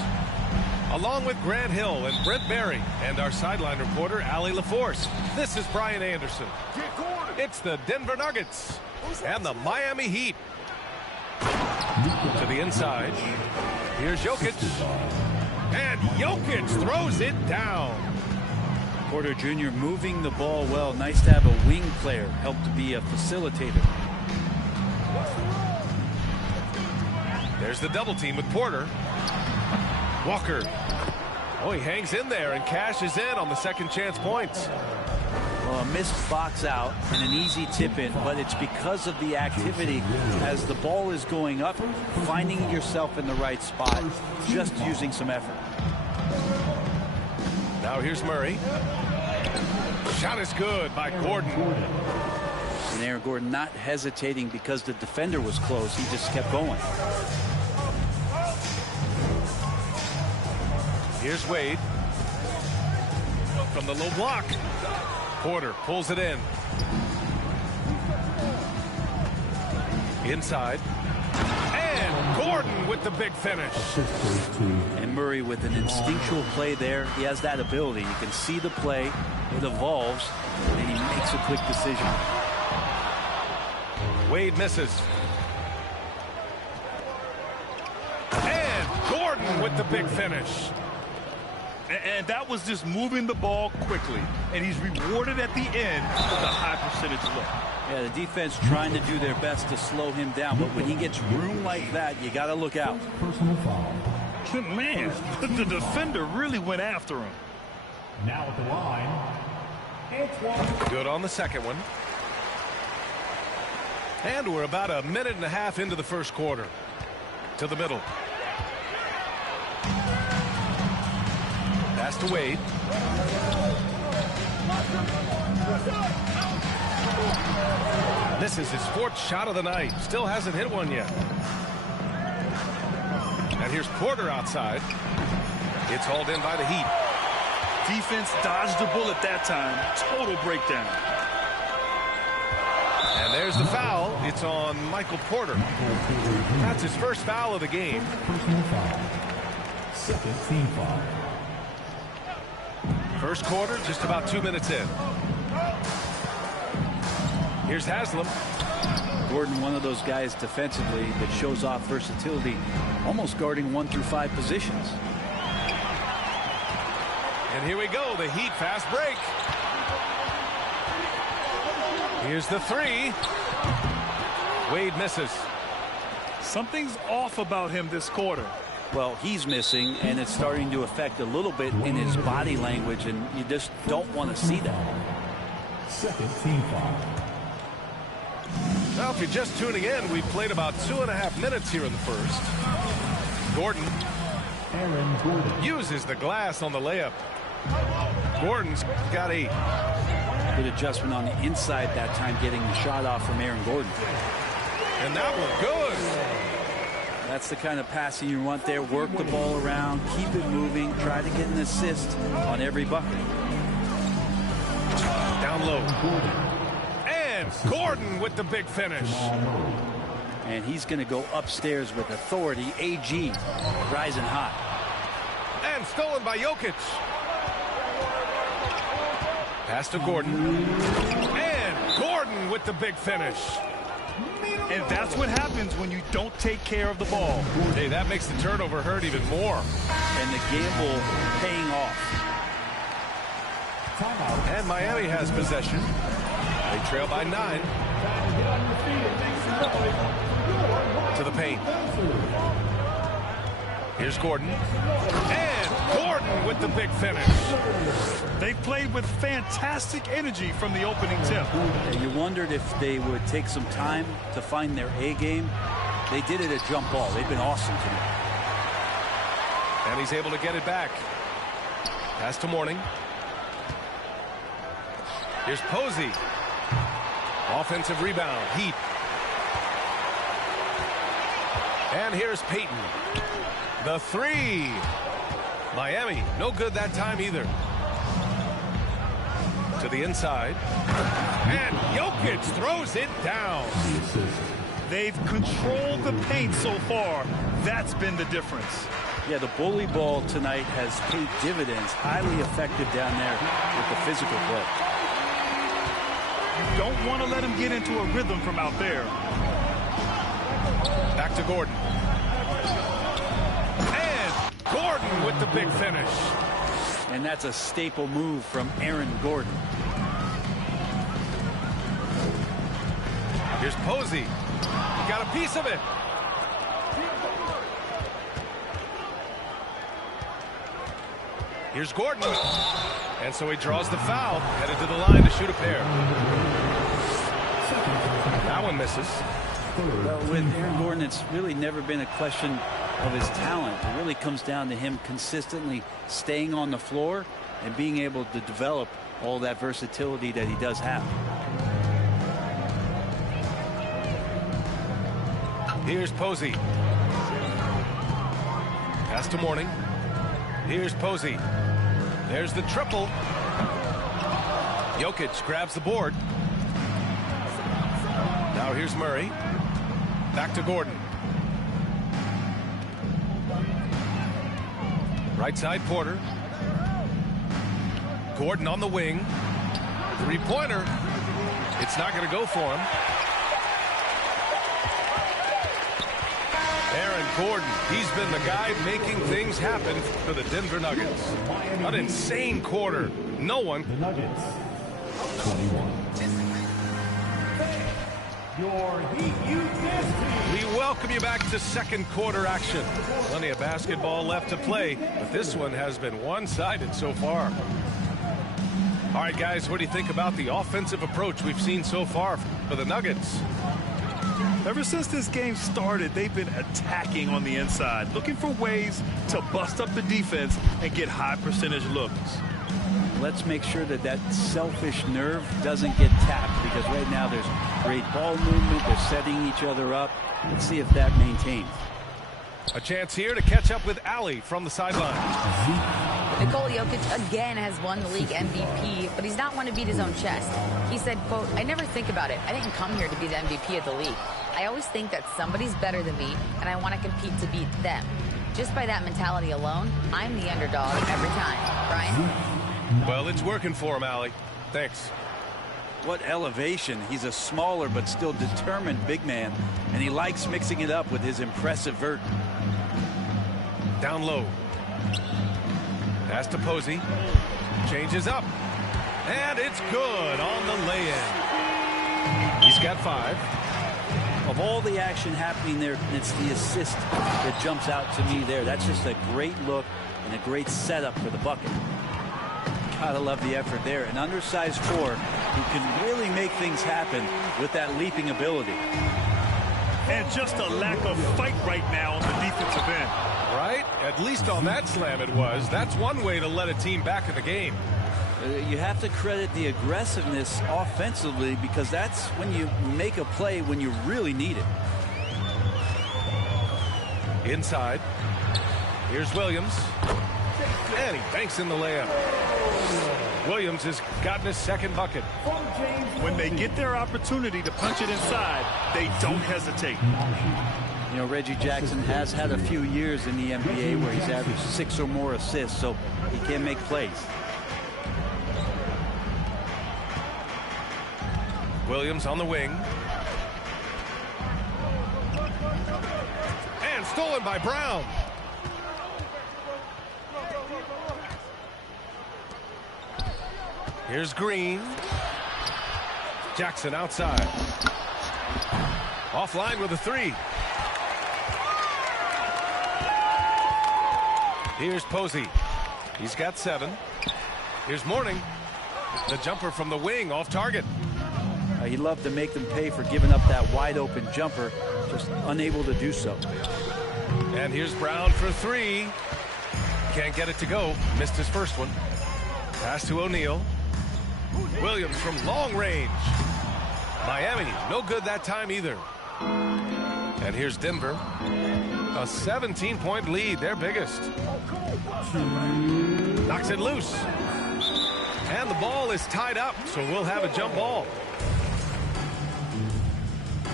Along with Grant Hill and Brent Barry and our sideline reporter, Allie LaForce, this is Brian Anderson. It's the Denver Nuggets and the Miami Heat. To the inside. Here's Jokic. And Jokic throws it down. Porter Jr. moving the ball well. Nice to have a wing player help to be a facilitator. There's the double team with Porter. Walker. Oh, he hangs in there and cashes in on the second chance points. Well, a missed box out and an easy tip in, but it's because of the activity as the ball is going up, finding yourself in the right spot, just using some effort. Now here's Murray. Shot is good by Gordon. And Aaron Gordon not hesitating because the defender was close. He just kept going. Here's Wade. From the low block. Porter pulls it in. Inside. And Gordon with the big finish. And Murray with an instinctual play there. He has that ability. You can see the play. It evolves. And he makes a quick decision. Wade misses. And Gordon with the big finish. And that was just moving the ball quickly. And he's rewarded at the end with a high percentage look. Yeah, the defense trying to do their best to slow him down. But when he gets room like that, you got to look out. Personal foul. Man, the defender really went after him. Now at the line, Antoine. Good on the second one. And we're about a minute and a half into the first quarter. To the middle. Pass to Wade. This is his fourth shot of the night. Still hasn't hit one yet. And here's Porter outside. It's hauled in by the Heat. Defense dodged the bullet that time. Total breakdown. And there's the foul. It's on Michael Porter. That's his first foul of the game. Personal foul. Second team foul. First quarter, just about 2 minutes in. Here's Haslam. Gordon, one of those guys defensively that shows off versatility, almost guarding 1 through 5 positions. And here we go, the Heat fast break. Here's the three. Wade misses. Something's off about him this quarter. Well, he's missing, and it's starting to affect a little bit in his body language, and you just don't want to see that. Second team foul. Now, if you're just tuning in, we've played about 2.5 minutes here in the first. Gordon Aaron Gordon. uses the glass on the layup. Gordon's got 8. Good adjustment on the inside that time, getting the shot off from Aaron Gordon. And that was good. That's the kind of passing you want there. Work the ball around, keep it moving, try to get an assist on every bucket. Down low. And Gordon with the big finish. And he's going to go upstairs with authority. AG rising hot. And stolen by Jokic. Pass to Gordon. And Gordon with the big finish. And that's what happens when you don't take care of the ball. Hey, that makes the turnover hurt even more. And the gamble paying off. And Miami has possession. They trail by 9. To the paint. Here's Gordon. And Gordon with the big finish. They played with fantastic energy from the opening tip. And you wondered if they would take some time to find their A game. They did it at jump ball. They've been awesome tonight. And he's able to get it back. Pass to Mourning. Here's Posey. Offensive rebound. Heat. And here's Payton. The three. Miami, no good that time either. To the inside. And Jokic throws it down. They've controlled the paint so far. That's been the difference. Yeah, the bully ball tonight has paid dividends. Highly effective down there with the physical play. You don't want to let him get into a rhythm from out there. Back to Gordon. And Gordon with the big finish. And that's a staple move from Aaron Gordon. Here's Posey. He got a piece of it. Here's Gordon. And so he draws the foul, headed to the line to shoot a pair. That one misses. Well, with Aaron Gordon, it's really never been a question of his talent. It really comes down to him consistently staying on the floor and being able to develop all that versatility that he does have. Here's Posey. Pass to Mourning. Here's Posey. There's the triple. Jokic grabs the board. Now here's Murray. Back to Gordon. Right side Porter. Gordon on the wing. Three-pointer. It's not going to go for him. Aaron Gordon, he's been the guy making things happen for the Denver Nuggets. An insane quarter. No one. The Nuggets, 21. Your Heat U10 team. We welcome you back to second quarter action. Plenty of basketball left to play, but this one has been one-sided so far. All right, guys, what do you think about the offensive approach we've seen so far for the Nuggets? Ever since this game started, they've been attacking on the inside, looking for ways to bust up the defense and get high percentage looks. Let's make sure that that selfish nerve doesn't get tapped, because right now there's great ball movement. They're setting each other up. Let's see if that maintains. A chance here to catch up with Allie from the sideline. Nikola Jokic again has won the league MVP, but he's not one to beat his own chest. He said, quote, "I never think about it. I didn't come here to be the MVP of the league. I always think that somebody's better than me, and I want to compete to beat them. Just by that mentality alone, I'm the underdog every time." Brian? Well, it's working for him, Allie. Thanks. What elevation. He's a smaller but still determined big man, and he likes mixing it up with his impressive vert. Down low. Pass to Posey. Changes up. And it's good on the lay-in. He's got 5. Of all the action happening there, it's the assist that jumps out to me there. That's just a great look and a great setup for the bucket. Gotta love the effort there. An undersized 4 who can really make things happen with that leaping ability. And just a lack of fight right now on the defensive end. Right? At least on that slam it was. That's one way to let a team back in the game. You have to credit the aggressiveness offensively, because that's when you make a play when you really need it. Inside. Here's Williams. And he banks in the layup. Williams has gotten his second bucket. When they get their opportunity to punch it inside, they don't hesitate. You know, Reggie Jackson has had a few years in the NBA where he's averaged 6 or more assists, so he can make plays. Williams on the wing. And stolen by Brown. Here's Green. Jackson outside. Offline with a 3. Here's Posey. He's got 7. Here's Mourning. The jumper from the wing off target. He'd love to make them pay for giving up that wide open jumper, just unable to do so. And here's Brown for 3. Can't get it to go. Missed his first one. Pass to O'Neal. Williams from long range. Miami, no good that time either. And here's Denver. A 17-point lead, their biggest. Knocks it loose. And the ball is tied up, so we'll have a jump ball.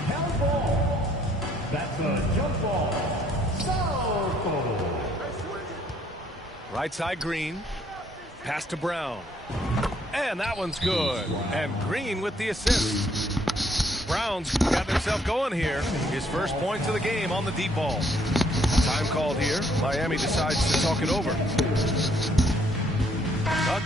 Held ball. That's a jump ball. Southpaw. Right side Green. Pass to Brown. And that one's good. And Green with the assist. Brown's got himself going here. His first points of the game on the deep ball. Time called here. Miami decides to talk it over. Cut.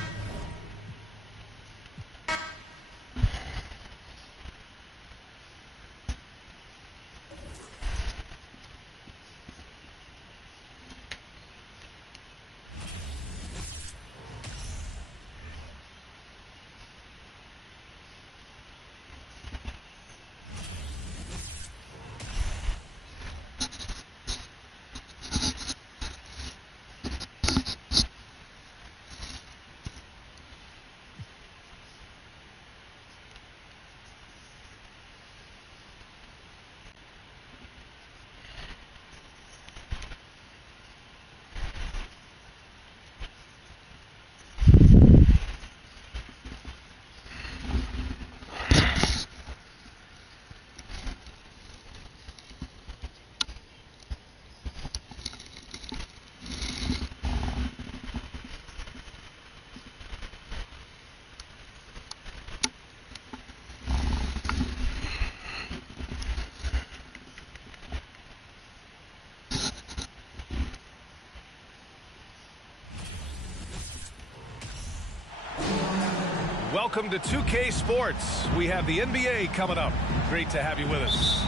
Welcome to 2K Sports. We have the NBA coming up. Great to have you with us.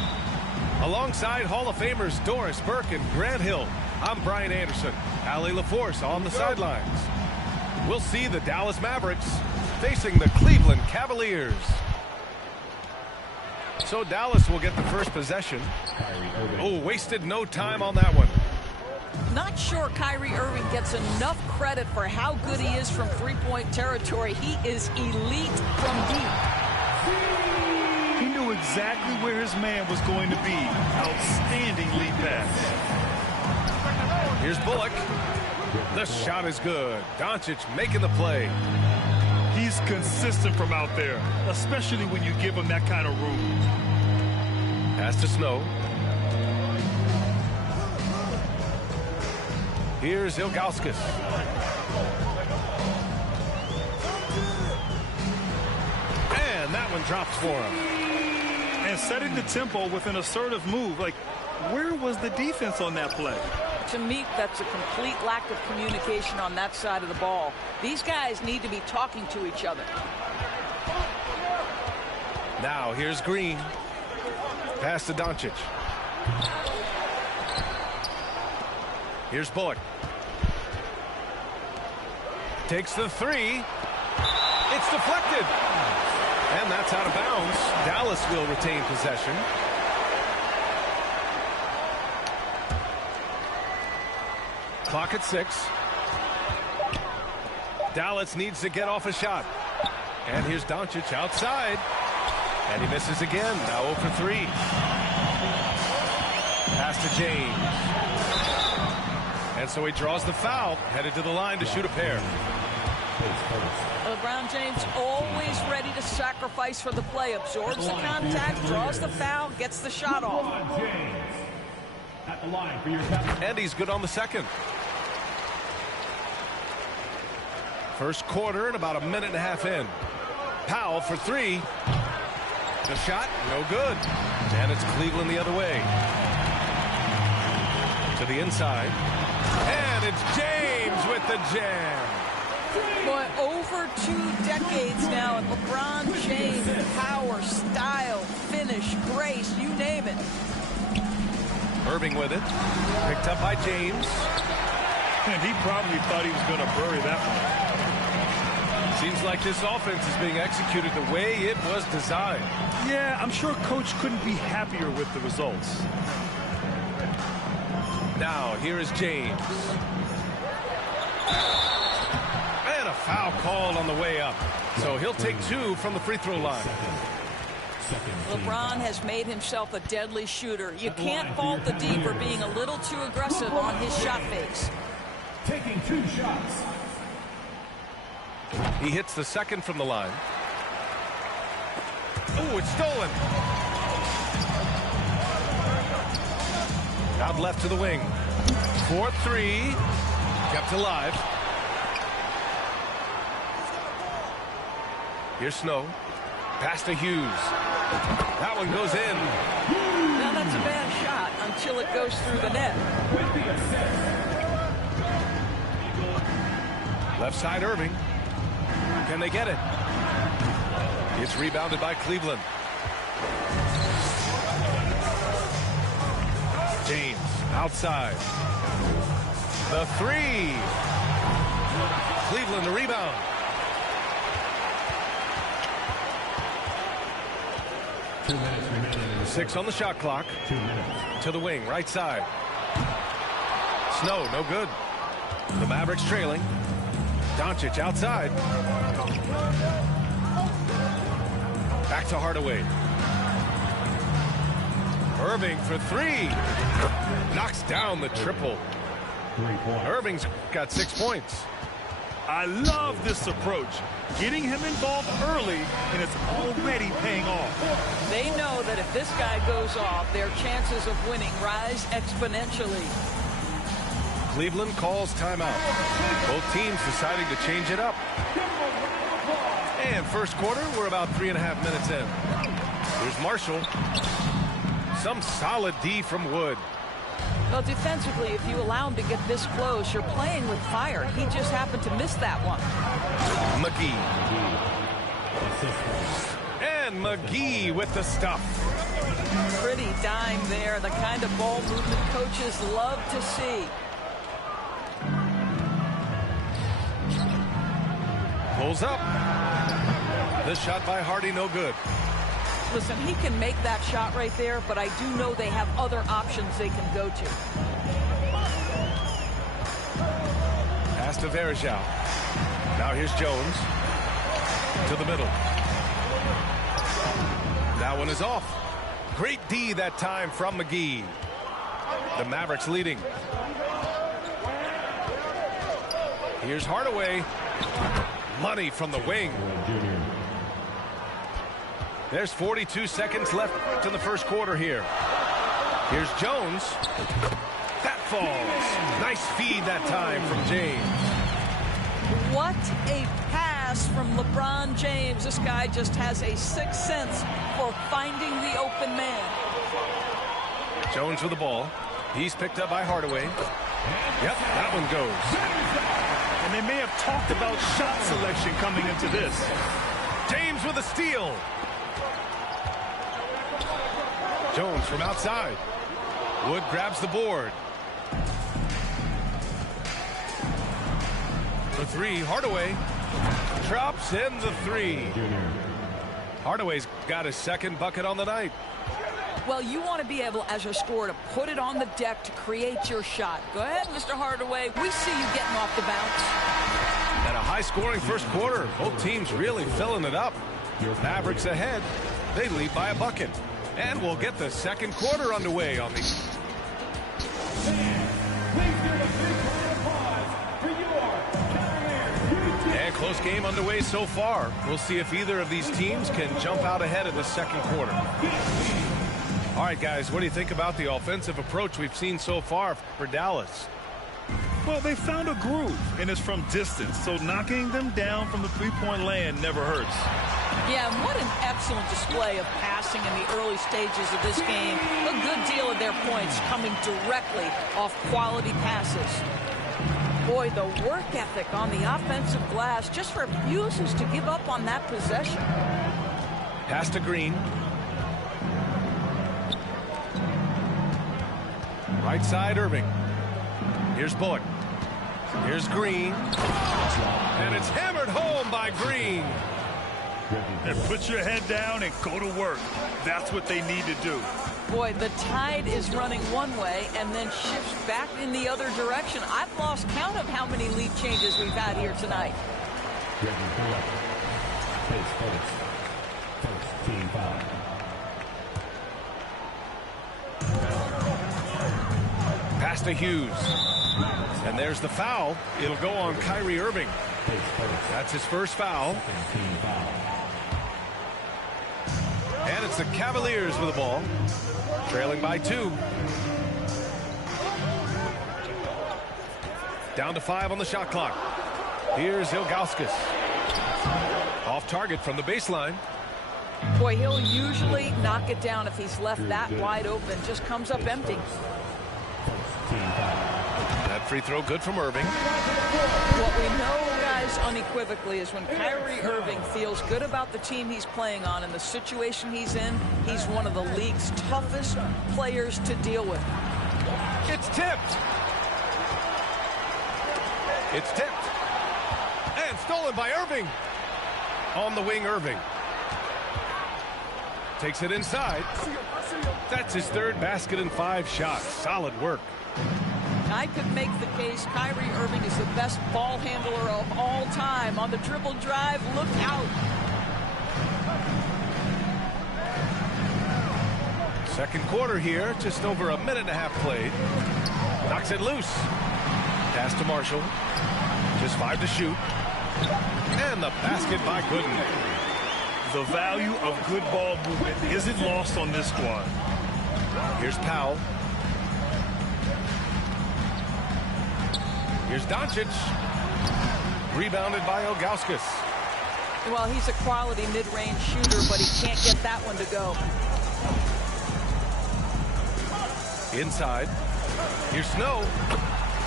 Alongside Hall of Famers Doris Burke and Grant Hill, I'm Brian Anderson. Allie LaForce on the sidelines. We'll see the Dallas Mavericks facing the Cleveland Cavaliers. So Dallas will get the first possession. Oh, wasted no time on that one. Not sure Kyrie Irving gets enough credit for how good he is from three-point territory. He is elite from deep. He knew exactly where his man was going to be. Outstanding lead pass. Here's Bullock. The shot is good. Doncic making the play. He's consistent from out there, especially when you give him that kind of room. Pass to Snow. Here's Ilgauskas. And that one drops for him. And setting the tempo with an assertive move. Like, where was the defense on that play? To me, that's a complete lack of communication on that side of the ball. These guys need to be talking to each other. Now, here's Green. Pass to Doncic. Here's Bullock. Takes the three. It's deflected. And that's out of bounds. Dallas will retain possession. Clock at 6. Dallas needs to get off a shot. And here's Doncic outside. And he misses again. Now 0 for 3. Pass to James. And so he draws the foul, headed to the line to shoot a pair. LeBron James always ready to sacrifice for the play. Absorbs the contact, draws the foul, gets the shot off. At the line for your And he's good on the second. First quarter and about a minute and a half in. Powell for 3. The shot, no good. And it's Cleveland the other way. To the inside. And it's James with the jam. Boy, over 2 decades now, and LeBron James, power, style, finish, grace, you name it. Irving with it. Picked up by James. And he probably thought he was going to bury that one. Seems like this offense is being executed the way it was designed. Yeah, I'm sure Coach couldn't be happier with the results. Now, here is James. And a foul called on the way up. So he'll take 2 from the free throw line. LeBron has made himself a deadly shooter. You can't fault the D for being a little too aggressive on his shot fakes. taking 2 shots. He hits the second from the line. Oh, it's stolen. Out left to the wing. 4-3. Kept alive. Here's Snow. Pass to Hughes. That one goes in. Now that's a bad shot until it goes through the net. Left side Irving. Can they get it? It's rebounded by Cleveland. James outside. The three. Cleveland the rebound. Six on the shot clock. To the wing, right side. Snow, no good. The Mavericks trailing. Doncic outside. Back to Hardaway. Irving for three. Knocks down the triple. Irving's got 6 points. I love this approach. Getting him involved early, and it's already paying off. They know that if this guy goes off, their chances of winning rise exponentially. Cleveland calls timeout. Both teams deciding to change it up. And first quarter, we're about 3.5 minutes in. Here's Marshall. Some solid D from Wood. Well, defensively, if you allow him to get this close, you're playing with fire. He just happened to miss that one. McGee. And McGee with the stuff. Pretty dime there. The kind of ball movement coaches love to see. Pulls up. This shot by Hardy, no good. Listen, he can make that shot right there, but I do know they have other options they can go to. Pass to Verjao. Now here's Jones. To the middle. That one is off. Great D that time from McGee. The Mavericks leading. Here's Hardaway. Money from the wing. There's 42 seconds left in the first quarter here. Here's Jones. That falls. Nice feed that time from James. What a pass from LeBron James. This guy just has a sixth sense for finding the open man. Jones with the ball. He's picked up by Hardaway. Yep, that one goes. And they may have talked about shot selection coming into this. James with a steal. Jones from outside. Wood grabs the board. The three, Hardaway drops in the three. Hardaway's got his second bucket on the night. Well, you want to be able, as a scorer, to put it on the deck to create your shot. Go ahead, Mr. Hardaway. We see you getting off the bounce. And a high-scoring first quarter. Both teams really filling it up. Mavericks ahead. They lead by a bucket. And we'll get the second quarter underway on the... And close game underway so far. We'll see if either of these teams can jump out ahead of the second quarter. All right, guys, what do you think about the offensive approach we've seen so far for Dallas? Well, they found a groove, and it's from distance, so knocking them down from the three-point land never hurts. Yeah, and what an excellent display of passing in the early stages of this game. A good deal of their points coming directly off quality passes. Boy, the work ethic on the offensive glass just refuses to give up on that possession. Pass to Green. Right side, Irving. Here's Bullock. Here's Green. And it's hammered home by Green. And put your head down and go to work. That's what they need to do. Boy, the tide is running one way and then shifts back in the other direction. I've lost count of how many lead changes we've had here tonight. Team foul. Pass to Hughes. And there's the foul. It'll go on Kyrie Irving. That's his first foul. And it's the Cavaliers with the ball, trailing by 2. Down to 5 on the shot clock. Here's Ilgauskas. Off target from the baseline. Boy, he'll usually knock it down if he's left that wide open. Just comes up empty. That free throw good from Irving. What we know, guys, unequivocally is when Kyrie Irving feels good about the team he's playing on and the situation he's in, he's one of the league's toughest players to deal with. It's tipped. It's tipped. And stolen by Irving. On the wing, Irving. Takes it inside. That's his 3rd basket in 5 shots. Solid work. I could make the case Kyrie Irving is the best ball handler of all time. On the dribble drive, look out. Second quarter here, just over a minute and a half played. Knocks it loose. Pass to Marshall. Just 5 to shoot. And the basket by Gooden. The value of good ball movement isn't lost on this squad. Here's Powell. Here's Doncic. Rebounded by Ilgauskas. Well, he's a quality mid-range shooter, but he can't get that one to go. Inside. Here's Snow.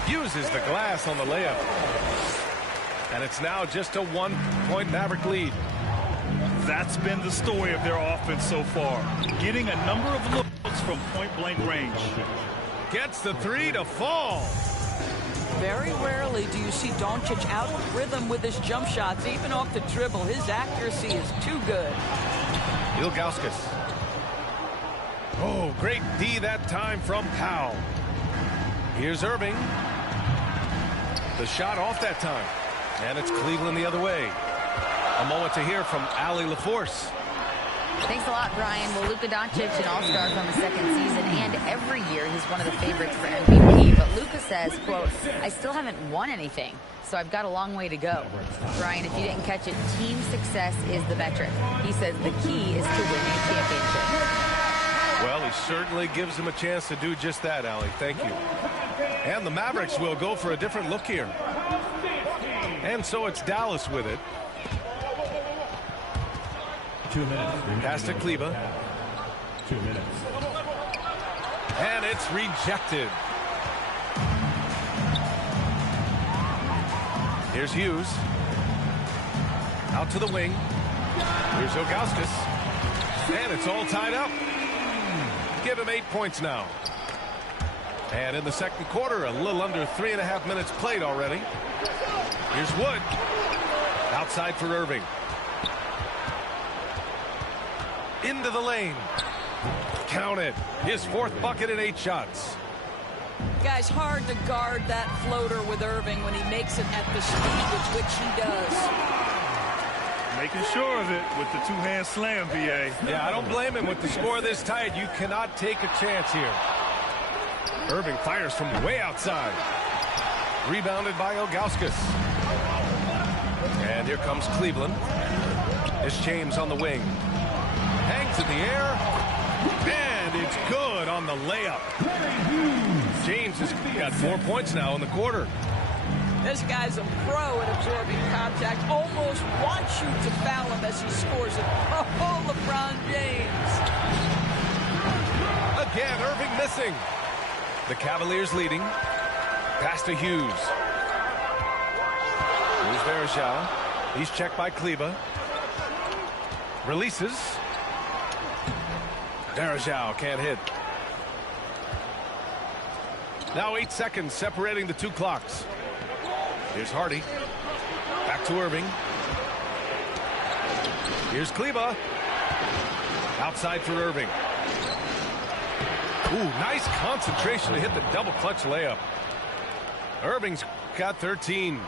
Uses the glass on the layup. And it's now just a 1-point Maverick lead. That's been the story of their offense so far. Getting a number of looks from point-blank range. Gets the 3 to fall. Very rarely do you see Doncic out of rhythm with his jump shots, even off the dribble. His accuracy is too good. Ilgauskas. Oh, great D that time from Powell. Here's Irving. The shot off that time. And it's Cleveland the other way. A moment to hear from Allie LaForce. Thanks a lot, Brian. Well, Luka Doncic, an all-star from the 2nd season, and every year he's one of the favorites for MVP. But Luka says, quote, I still haven't won anything, so I've got a long way to go. Brian, if you didn't catch it, team success is the metric. He says the key is to win a championship. Well, he certainly gives him a chance to do just that, Allie. Thank you. And the Mavericks will go for a different look here. And so it's Dallas with it. 2 minutes. Pass to Kleba. 2 minutes. And it's rejected. Here's Hughes. Out to the wing. Here's Ilgauskas. And it's all tied up. Give him 8 points now. And in the second quarter, a little under 3.5 minutes played already. Here's Wood. Outside for Irving. Into the lane. Count it. His 4th bucket in 8 shots. Guys, hard to guard that floater with Irving when he makes it at the speed with which he does. Making sure of it with the 2-hand slam, BA. Yeah, I don't blame him with the score this tight. You cannot take a chance here. Irving fires from way outside. Rebounded by Ilgauskas. And here comes Cleveland. It's James on the wing. Hangs in the air. And it's good on the layup. James has got 4 points now in the quarter. This guy's a pro at absorbing contact. Almost wants you to foul him as he scores it. Oh, LeBron James. Again, Irving missing. The Cavaliers leading. Pass to Hughes. Here's Verjao. He's checked by Kleba. Releases. Verjao can't hit. Now 8 seconds separating the 2 clocks. Here's Hardy. Back to Irving. Here's Kleba. Outside for Irving. Ooh, nice concentration to hit the double clutch layup. Irving's got 13.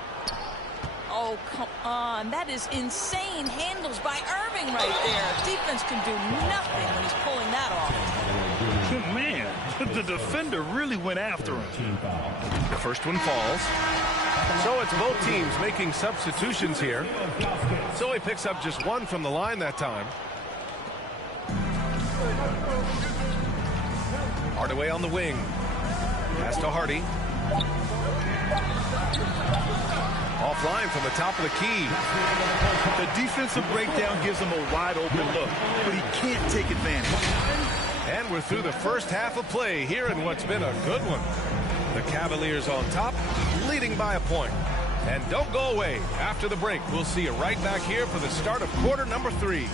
Oh, come on. That is insane handles by Irving right there. Defense can do nothing when he's pulling that off. Man, The defender really went after him. The first one falls. So it's both teams making substitutions here. So he picks up just one from the line that time. Hardaway on the wing. Pass to Hardy. Offline from the top of the key. The defensive breakdown gives him a wide open look, but he can't take advantage. And we're through the first half of play here in what's been a good one. The Cavaliers on top, leading by a point. And don't go away. After the break, we'll see you right back here for the start of quarter number 3.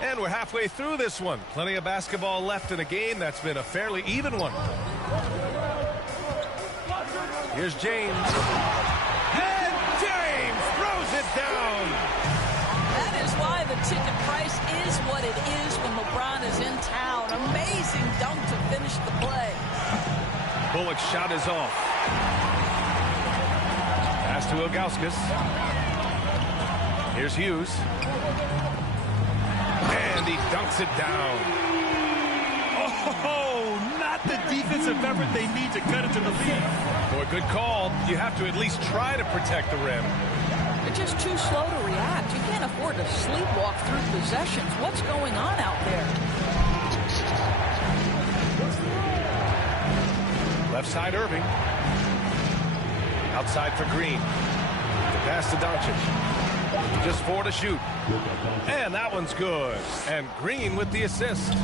And we're halfway through this one. Plenty of basketball left in a game that's been a fairly even one. Here's James. And James throws it down. That is why the ticket price is what it is when LeBron is in town. Amazing dunk to finish the play. Bullock's shot is off. Pass to Ilgauskas. Here's Hughes. And he dunks it down. Oh, not the defensive effort they need to cut it to the lead. Boy, good call. You have to at least try to protect the rim. They're just too slow to react. You can't afford to sleepwalk through possessions. What's going on out there? Left side, Irving. Outside for Green. The pass to Doncic. Just 4 to shoot. And that one's good. And Green with the assist.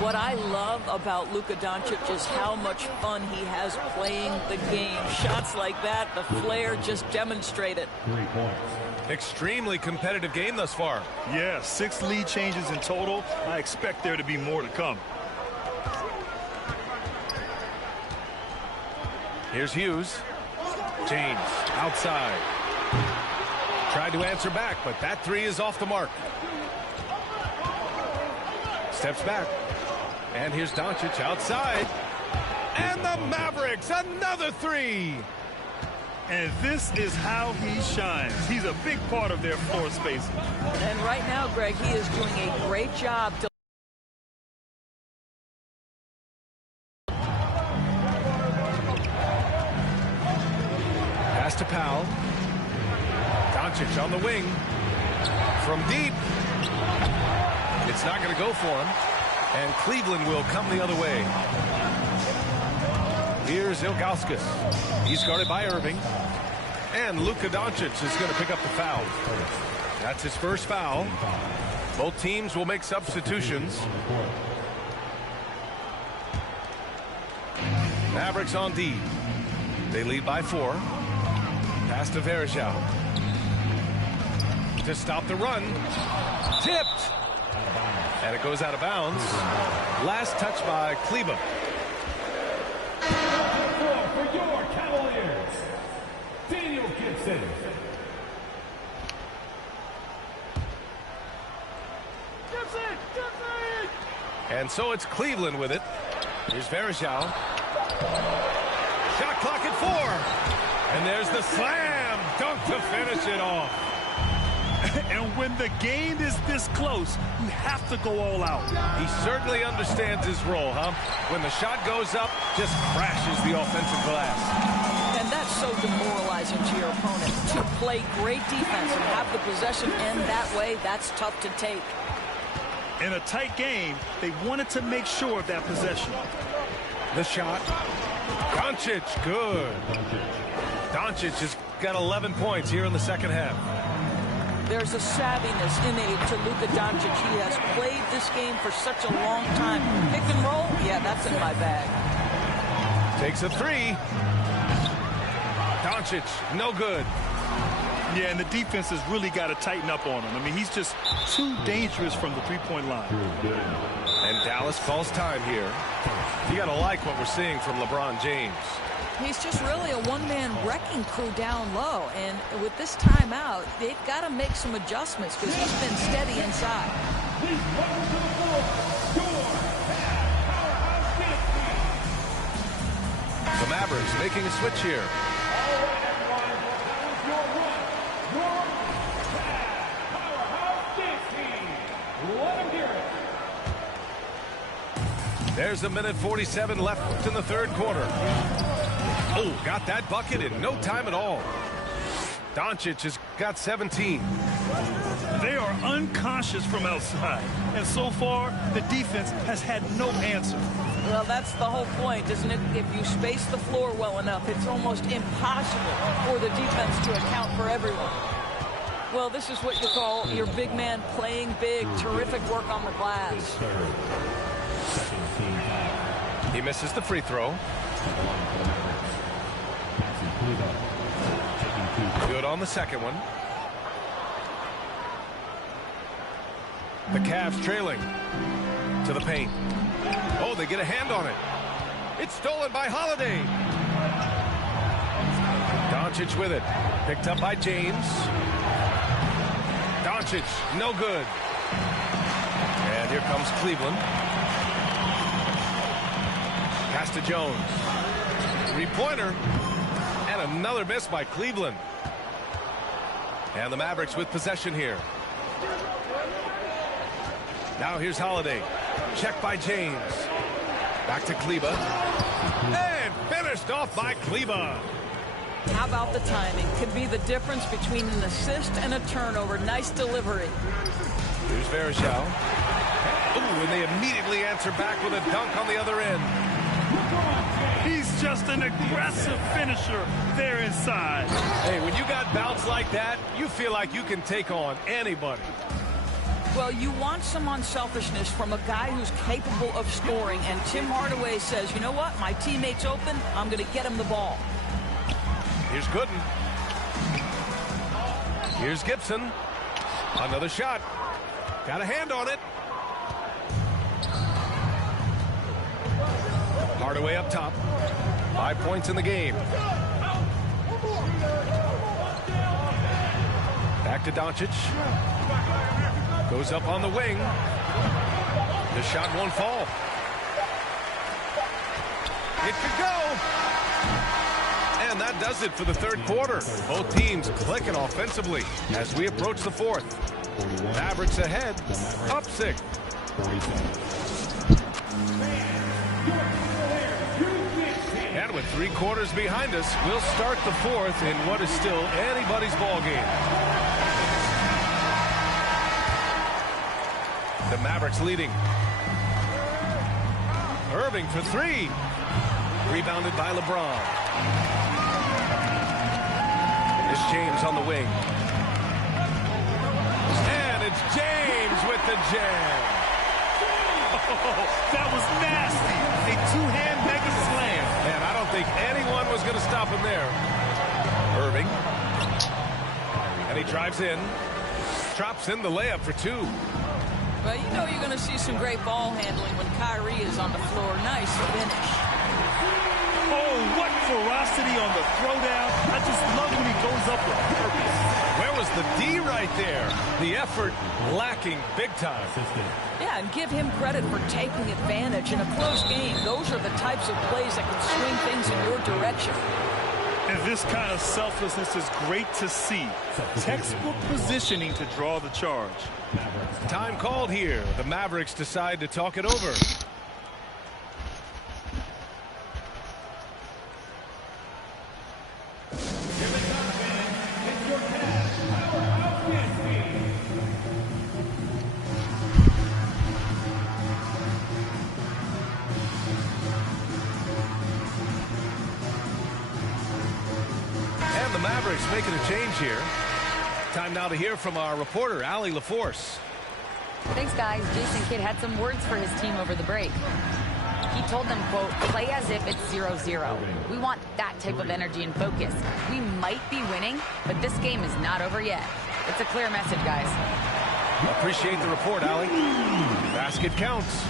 What I love about Luka Doncic is how much fun he has playing the game. Shots like that, the flair just demonstrated. 3 points. Extremely competitive game thus far. Yeah, 6 lead changes in total. I expect there to be more to come. Here's Hughes. James outside. Tried to answer back, but that 3 is off the mark. Steps back. And here's Doncic outside. And the Mavericks, another 3. And this is how he shines. He's a big part of their floor space. And right now, Greg, he is doing a great job to pass to Powell. Doncic on the wing. From deep. It's not going to go for him. And Cleveland will come the other way. Here's Ilgauskas. He's guarded by Irving. And Luka Doncic is going to pick up the foul. That's his first foul. Both teams will make substitutions. Mavericks on D. They lead by 4. Pass to Verjao. To stop the run. Tipped. And it goes out of bounds. Last touch by Kleba. For your Cavaliers, Daniel Gibson. And so it's Cleveland with it. Here's Verjao. Shot clock at 4. And there's the slam dunk to finish it off. And when the game is this close, you have to go all out. He certainly understands his role, huh? When the shot goes up, just crashes the offensive glass. And that's so demoralizing to your opponent. To play great defense and have the possession end that way, that's tough to take. In a tight game, they wanted to make sure of that possession. The shot. Doncic, good. Doncic has got 11 points here in the second half. There's a savviness innate to Luka Doncic. He has played this game for such a long time. Pick and roll, yeah, that's in my bag. Takes a 3. Doncic, no good. Yeah, and the defense has really got to tighten up on him. I mean, he's just too dangerous from the three-point line. And Dallas calls time here. You got to like what we're seeing from LeBron James. He's just really a one-man wrecking crew down low. And with this timeout, they've got to make some adjustments because he's been steady inside. The Mavericks making a switch here. There's a minute 47 left in the third quarter. Oh, got that bucket in no time at all. Doncic has got 17. They are unconscious from outside, and so far the defense has had no answer. Well, that's the whole point, isn't it? If you space the floor well enough, it's almost impossible for the defense to account for everyone. Well, this is what you call your big man playing big. Terrific work on the glass. He misses the free throw. Good on the second one. The Cavs trailing to the paint. Oh, they get a hand on it. It's stolen by Holiday. Doncic with it. Picked up by James. Doncic, no good. And here comes Cleveland. Pass to Jones. Three-pointer. And another miss by Cleveland. And the Mavericks with possession here. Now here's Holiday. Check by James. Back to Kleba. And finished off by Kleba. How about the timing? Could be the difference between an assist and a turnover. Nice delivery. Here's Varejao. Ooh, and they immediately answer back with a dunk on the other end. He's just an aggressive finisher there inside. Hey, when you got bounce like that, you feel like you can take on anybody. Well, you want some unselfishness from a guy who's capable of scoring, and Tim Hardaway says, you know what, my teammate's open, I'm going to get him the ball. Here's Gooden. Here's Gibson. Another shot. Got a hand on it. Hardaway up top. 5 points in the game. Back to Doncic. Goes up on the wing. The shot won't fall. It could go. And that does it for the third quarter. Both teams clicking offensively as we approach the fourth. Mavericks ahead, up 6. And with 3 quarters behind us, we'll start the fourth in what is still anybody's ball game. The Mavericks leading. Irving for 3. Rebounded by LeBron. It's James on the wing. And it's James with the jam. Oh, that was nasty. A two-hand mega slam. And I don't think anyone was going to stop him there. Irving. And he drives in. Drops in the layup for 2. Well, you know you're going to see some great ball handling when Kyrie is on the floor. Nice finish. Oh, what ferocity on the throwdown. I just love when he goes up with purpose. Where was the D right there? The effort lacking big time. Yeah, and give him credit for taking advantage in a close game. Those are the types of plays that can swing things in your direction. And this kind of selflessness is great to see. Textbook positioning to draw the charge. Time called here. The Mavericks decide to talk it over. And the Mavericks making a change here. Time now to hear from our reporter, Allie LaForce. Thanks, guys. Jason Kidd had some words for his team over the break. He told them, quote, play as if it's 0-0. We want that type of energy and focus. We might be winning, but this game is not over yet. It's a clear message, guys. Appreciate the report, Allie. Basket counts.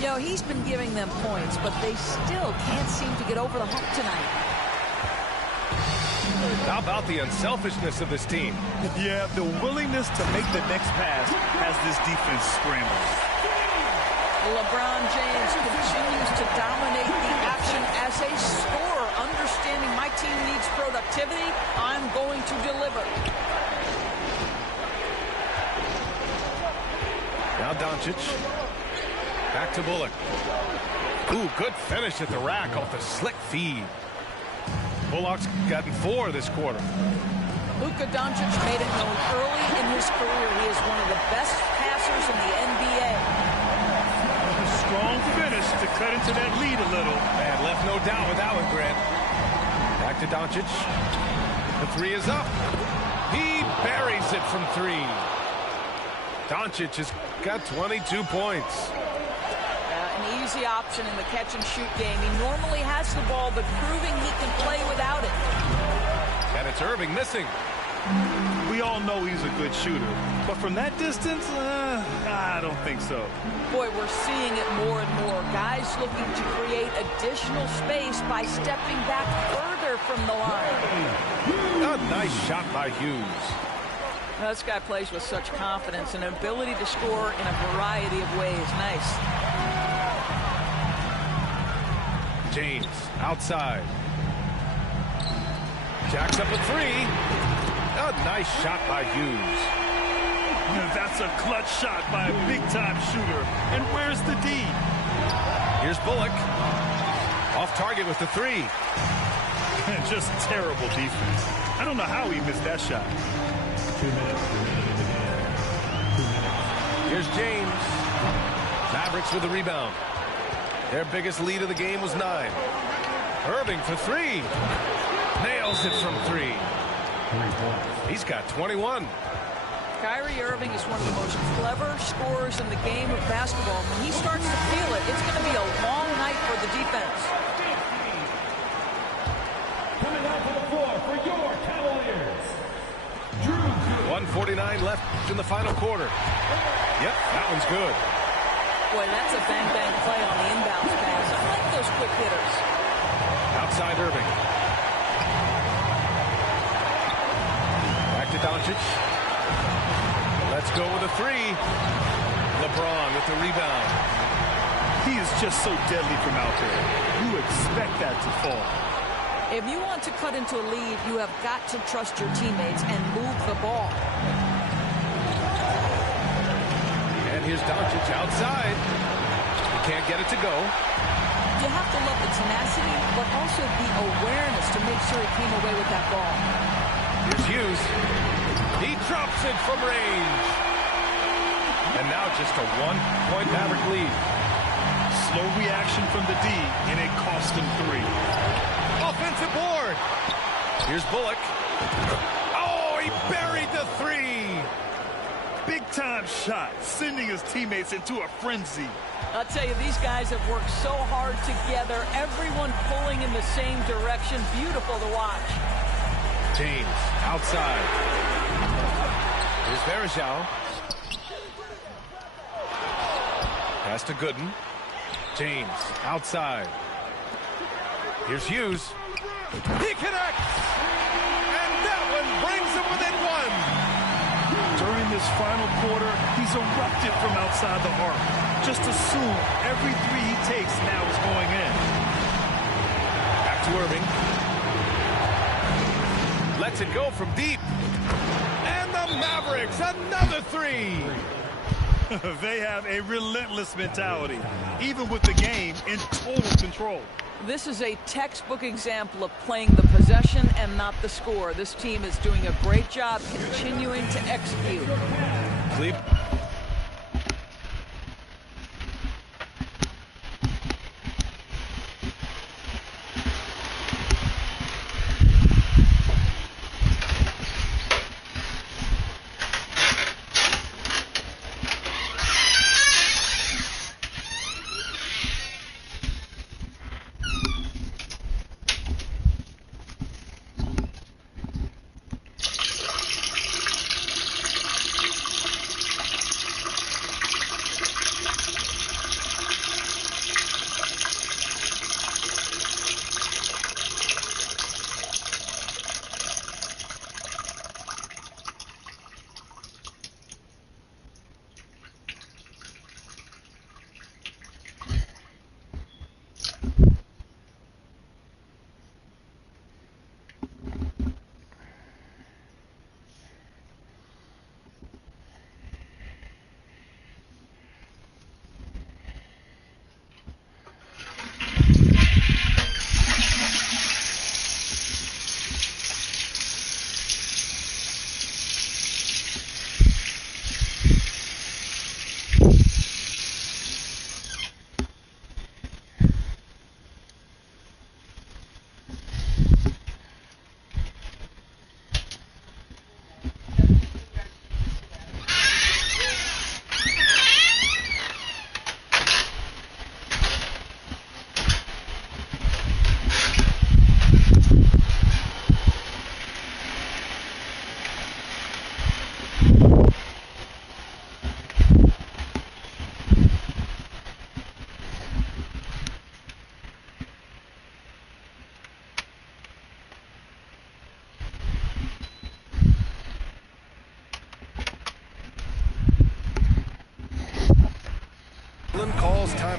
You know, he's been giving them points, but they still can't seem to get over the hump tonight. How about the unselfishness of this team? Yeah, the willingness to make the next pass has this defense scrambled. LeBron James continues to dominate the action as a scorer, understanding my team needs productivity. I'm going to deliver. Now Doncic. Back to Bullock. Ooh, good finish at the rack off the slick feed. Bullock's gotten 4 this quarter. Luka Doncic made it known early in his career he is one of the best passers in the NBA. A strong finish to cut into that lead a little. And left no doubt with that one, Grant. Back to Doncic. The 3 is up. He buries it from 3. Doncic has got 22 points. An easy option in the catch-and-shoot game. He normally has the ball, but proving he can play without it. And it's Irving missing. We all know he's a good shooter, but from that distance, I don't think so. Boy, we're seeing it more and more. Guys looking to create additional space by stepping back further from the line. A nice shot by Hughes. This guy plays with such confidence and ability to score in a variety of ways. Nice. James outside. Jacks up a 3. A nice shot by Hughes. That's a clutch shot by a big-time shooter. And where's the D? Here's Bullock. Off target with the 3. Just terrible defense. I don't know how he missed that shot. 2 minutes remaining in the game. 2 minutes. Here's James. Mavericks with the rebound. Their biggest lead of the game was 9. Irving for 3. Nails it from 3. 3 points. He's got 21. Kyrie Irving is one of the most clever scorers in the game of basketball. When he starts to feel it, it's going to be a long night for the defense. Coming out to the floor for your Cavaliers, Drew. 1:49 left in the final quarter. Yep, that one's good. Boy, that's a bang-bang play on the inbounds pass. I like those quick hitters. Outside Irving. Back to Doncic. Let's go with a 3. LeBron with the rebound. He is just so deadly from out there. You expect that to fall. If you want to cut into a lead, you have got to trust your teammates and move the ball. And here's Doncic outside. He can't get it to go. You have to love the tenacity, but also the awareness to make sure he came away with that ball. Here's Hughes. He drops it from range. And now just a 1-point Maverick lead. Slow reaction from the D, and it cost him 3. Offensive board. Here's Bullock. Oh, he buried the 3. Big-time shot, sending his teammates into a frenzy. I'll tell you, these guys have worked so hard together. Everyone pulling in the same direction. Beautiful to watch. James outside. Here's Varejao. Pass to Gooden. James outside. Here's Hughes. He connects! And that one brings him within 1. During this final quarter, he's erupted from outside the arc. Just assume every 3 he takes now is going in. Back to Irving. Lets it go from deep. And the Mavericks, another 3. They have a relentless mentality, even with the game in total control. This is a textbook example of playing the possession and not the score. This team is doing a great job continuing to execute. Cleveland.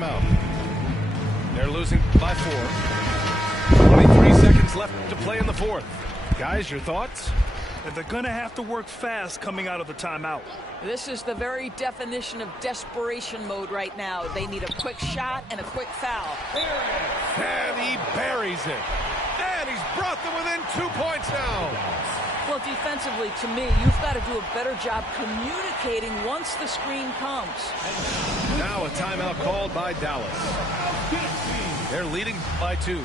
timeout. They're losing by 4. 23 seconds left to play in the fourth. Guys, your thoughts? They're going to have to work fast coming out of the timeout. This is the very definition of desperation mode right now. They need a quick shot and a quick foul. And he buries it. And he's brought them within 2 points now. Well, defensively, to me, you've got to do a better job communicating once the screen comes. Now a timeout called by Dallas. They're leading by 2.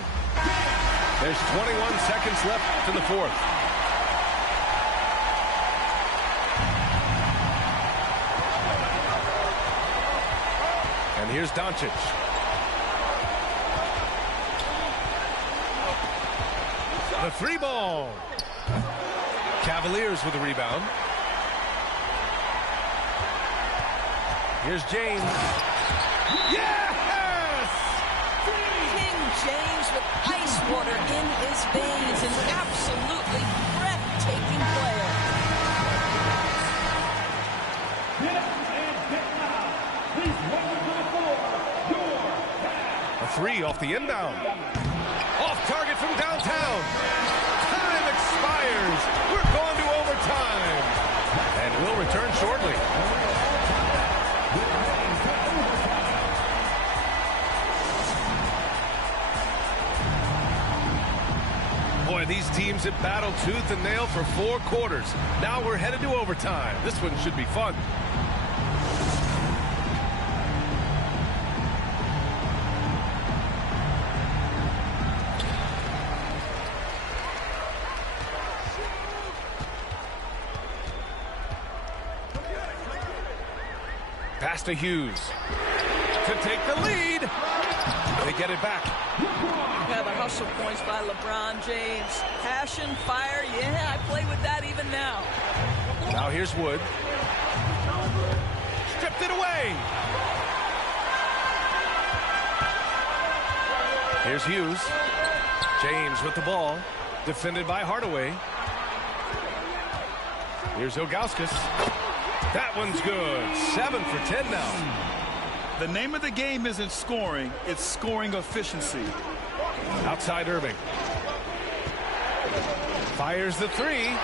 There's 21 seconds left in the fourth. And here's Doncic. The 3 ball. Cavaliers with the rebound. Here's James. Yes! King James with ice water in his veins. An absolutely breathtaking player. A 3 off the inbound. Off target from downtown. Time expires. We're going to overtime. And we'll return shortly. Boy, these teams have battled tooth and nail for 4 quarters. Now we're headed to overtime. This one should be fun. Pass to Hughes to take the lead. They get it back. Yeah, the hustle points by LeBron James. Passion, fire, yeah, I play with that even now. Now here's Wood. Stripped it away. Here's Hughes. James with the ball. Defended by Hardaway. Here's Ilgauskas. That one's good. 7 for 10 now. The name of the game isn't scoring, it's scoring efficiency. Outside Irving. Fires the 3.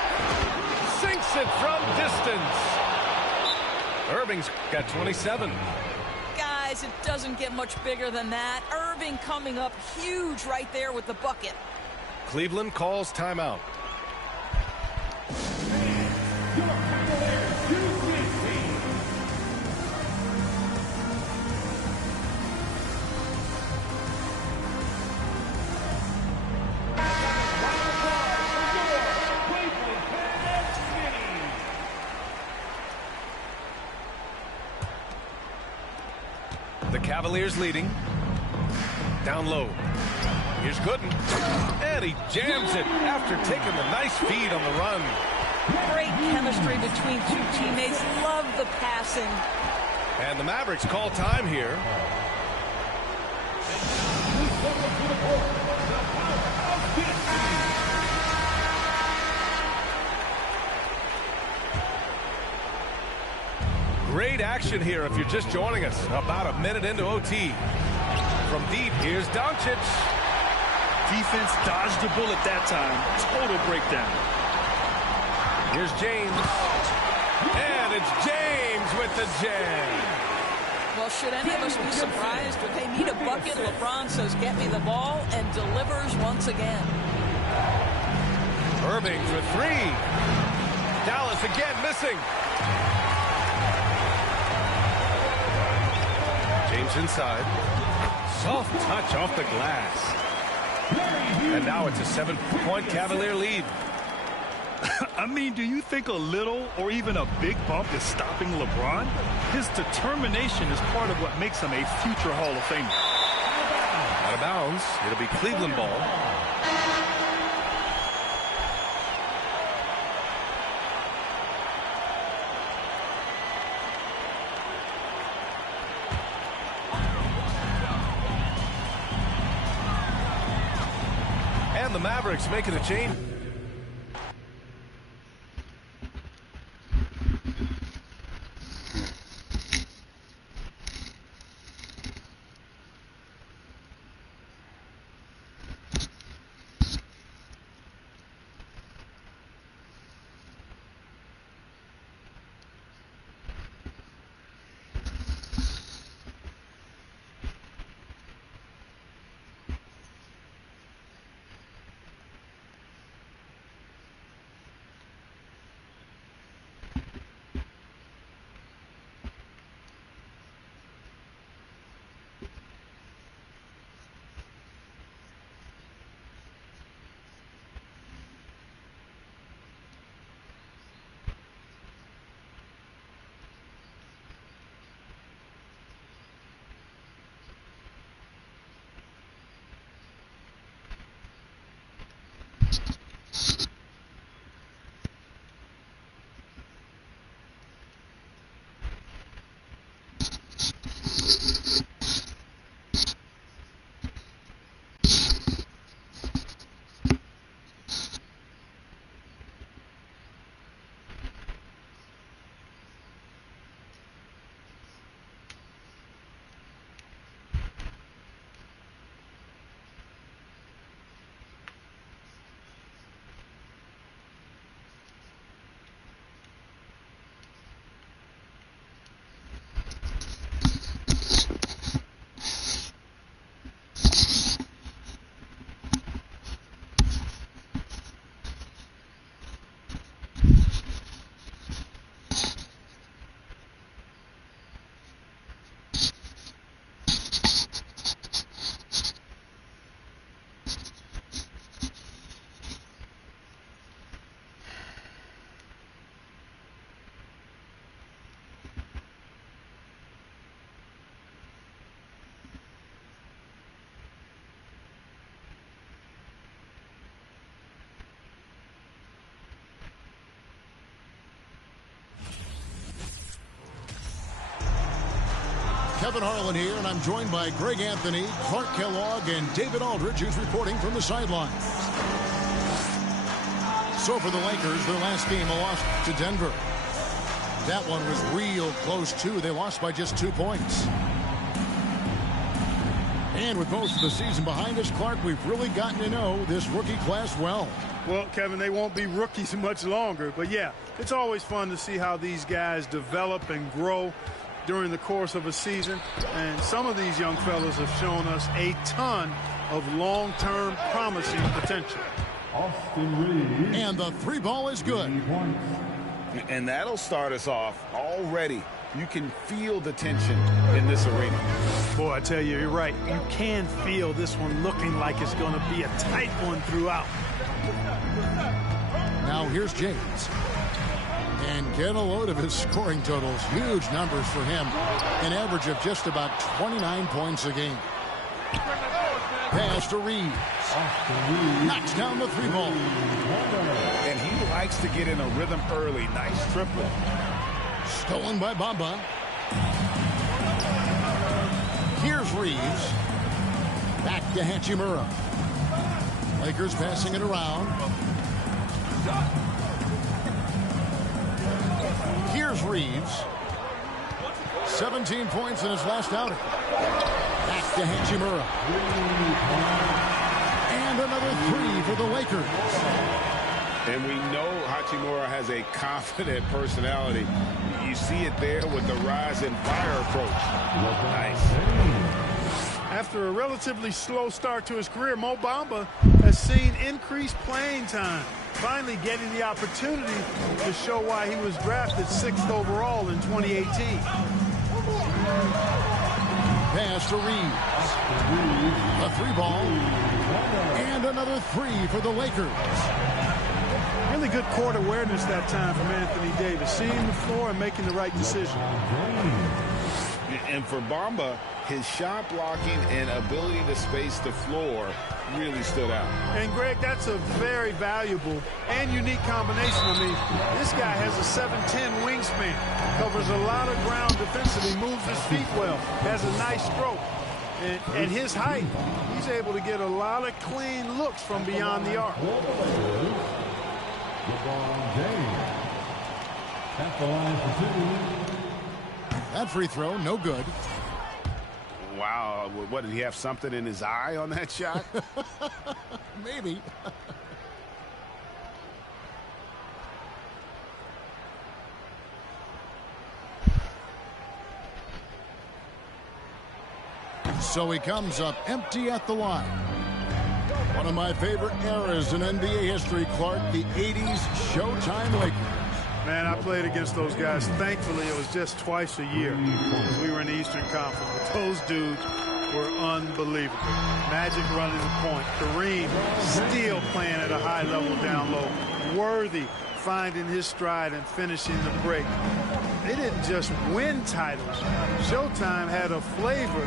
Sinks it from distance. Irving's got 27. Guys, it doesn't get much bigger than that. Irving coming up huge right there with the bucket. Cleveland calls timeout. The Cavaliers leading. Down low. Here's Gooden. And he jams it after taking the nice feed on the run. Great chemistry between 2 teammates. Love the passing. And the Mavericks call time here. Great action here if you're just joining us. About a minute into OT. From deep, here's Doncic. Defense dodged the bullet that time. Total breakdown. Here's James. And it's James with the jam. Well, should any of us be surprised when they need a bucket? LeBron says, get me the ball, and delivers once again. Irving for 3. Dallas again missing. James inside. Soft touch off the glass. And now it's a 7-point Cavalier lead. I mean, do you think a little or even a big bump is stopping LeBron? His determination is part of what makes him a future Hall of Famer. Out of bounds. It'll be Cleveland ball. And the Mavericks making a change. Kevin Harlan here, and I'm joined by Greg Anthony, Clark Kellogg, and David Aldridge, who's reporting from the sidelines. So for the Lakers, their last game, a loss to Denver. That one was real close, too. They lost by just 2 points. And with most of the season behind us, Clark, we've really gotten to know this rookie class well. Well, Kevin, they won't be rookies much longer. But, yeah, it's always fun to see how these guys develop and grow during the course of a season. And some of these young fellas have shown us a ton of long-term promising potential. And the three ball is good. And that'll start us off already. You can feel the tension in this arena. Boy, I tell you, you're right. You can feel this one looking like it's going to be a tight one throughout. Now here's James. And get a load of his scoring totals. Huge numbers for him. An average of just about 29 points a game. Pass to Reeves. Knocks down the three ball. And he likes to get in a rhythm early. Nice triple. Stolen by Bamba. Here's Reeves. Back to Hachimura. Lakers passing it around. Here's Reeves. 17 points in his last outing. Back to Hachimura. And another three for the Lakers. And we know Hachimura has a confident personality. You see it there with the rise and fire approach. Nice. After a relatively slow start to his career, Mo Bamba has seen increased playing time, finally getting the opportunity to show why he was drafted 6th overall in 2018. Pass to Reeves. A three ball. And another three for the Lakers. Really good court awareness that time from Anthony Davis, seeing the floor and making the right decision. And for Bamba, his shot blocking and ability to space the floor really stood out. And Greg, that's a very valuable and unique combination. I mean, this guy has a 7'10" wingspan, covers a lot of ground defensively, moves his feet well, has a nice stroke. And at his height, he's able to get a lot of clean looks from beyond the arc. That free throw, no good. Wow, what, did he have something in his eye on that shot? Maybe. So he comes up empty at the line. One of my favorite eras in NBA history, Clark, the 80s Showtime Lakers. Man, I played against those guys. Thankfully, it was just twice a year. We were in the Eastern Conference. But those dudes were unbelievable. Magic running the point. Kareem still playing at a high level down low. Worthy finding his stride and finishing the break. They didn't just win titles. Showtime had a flavor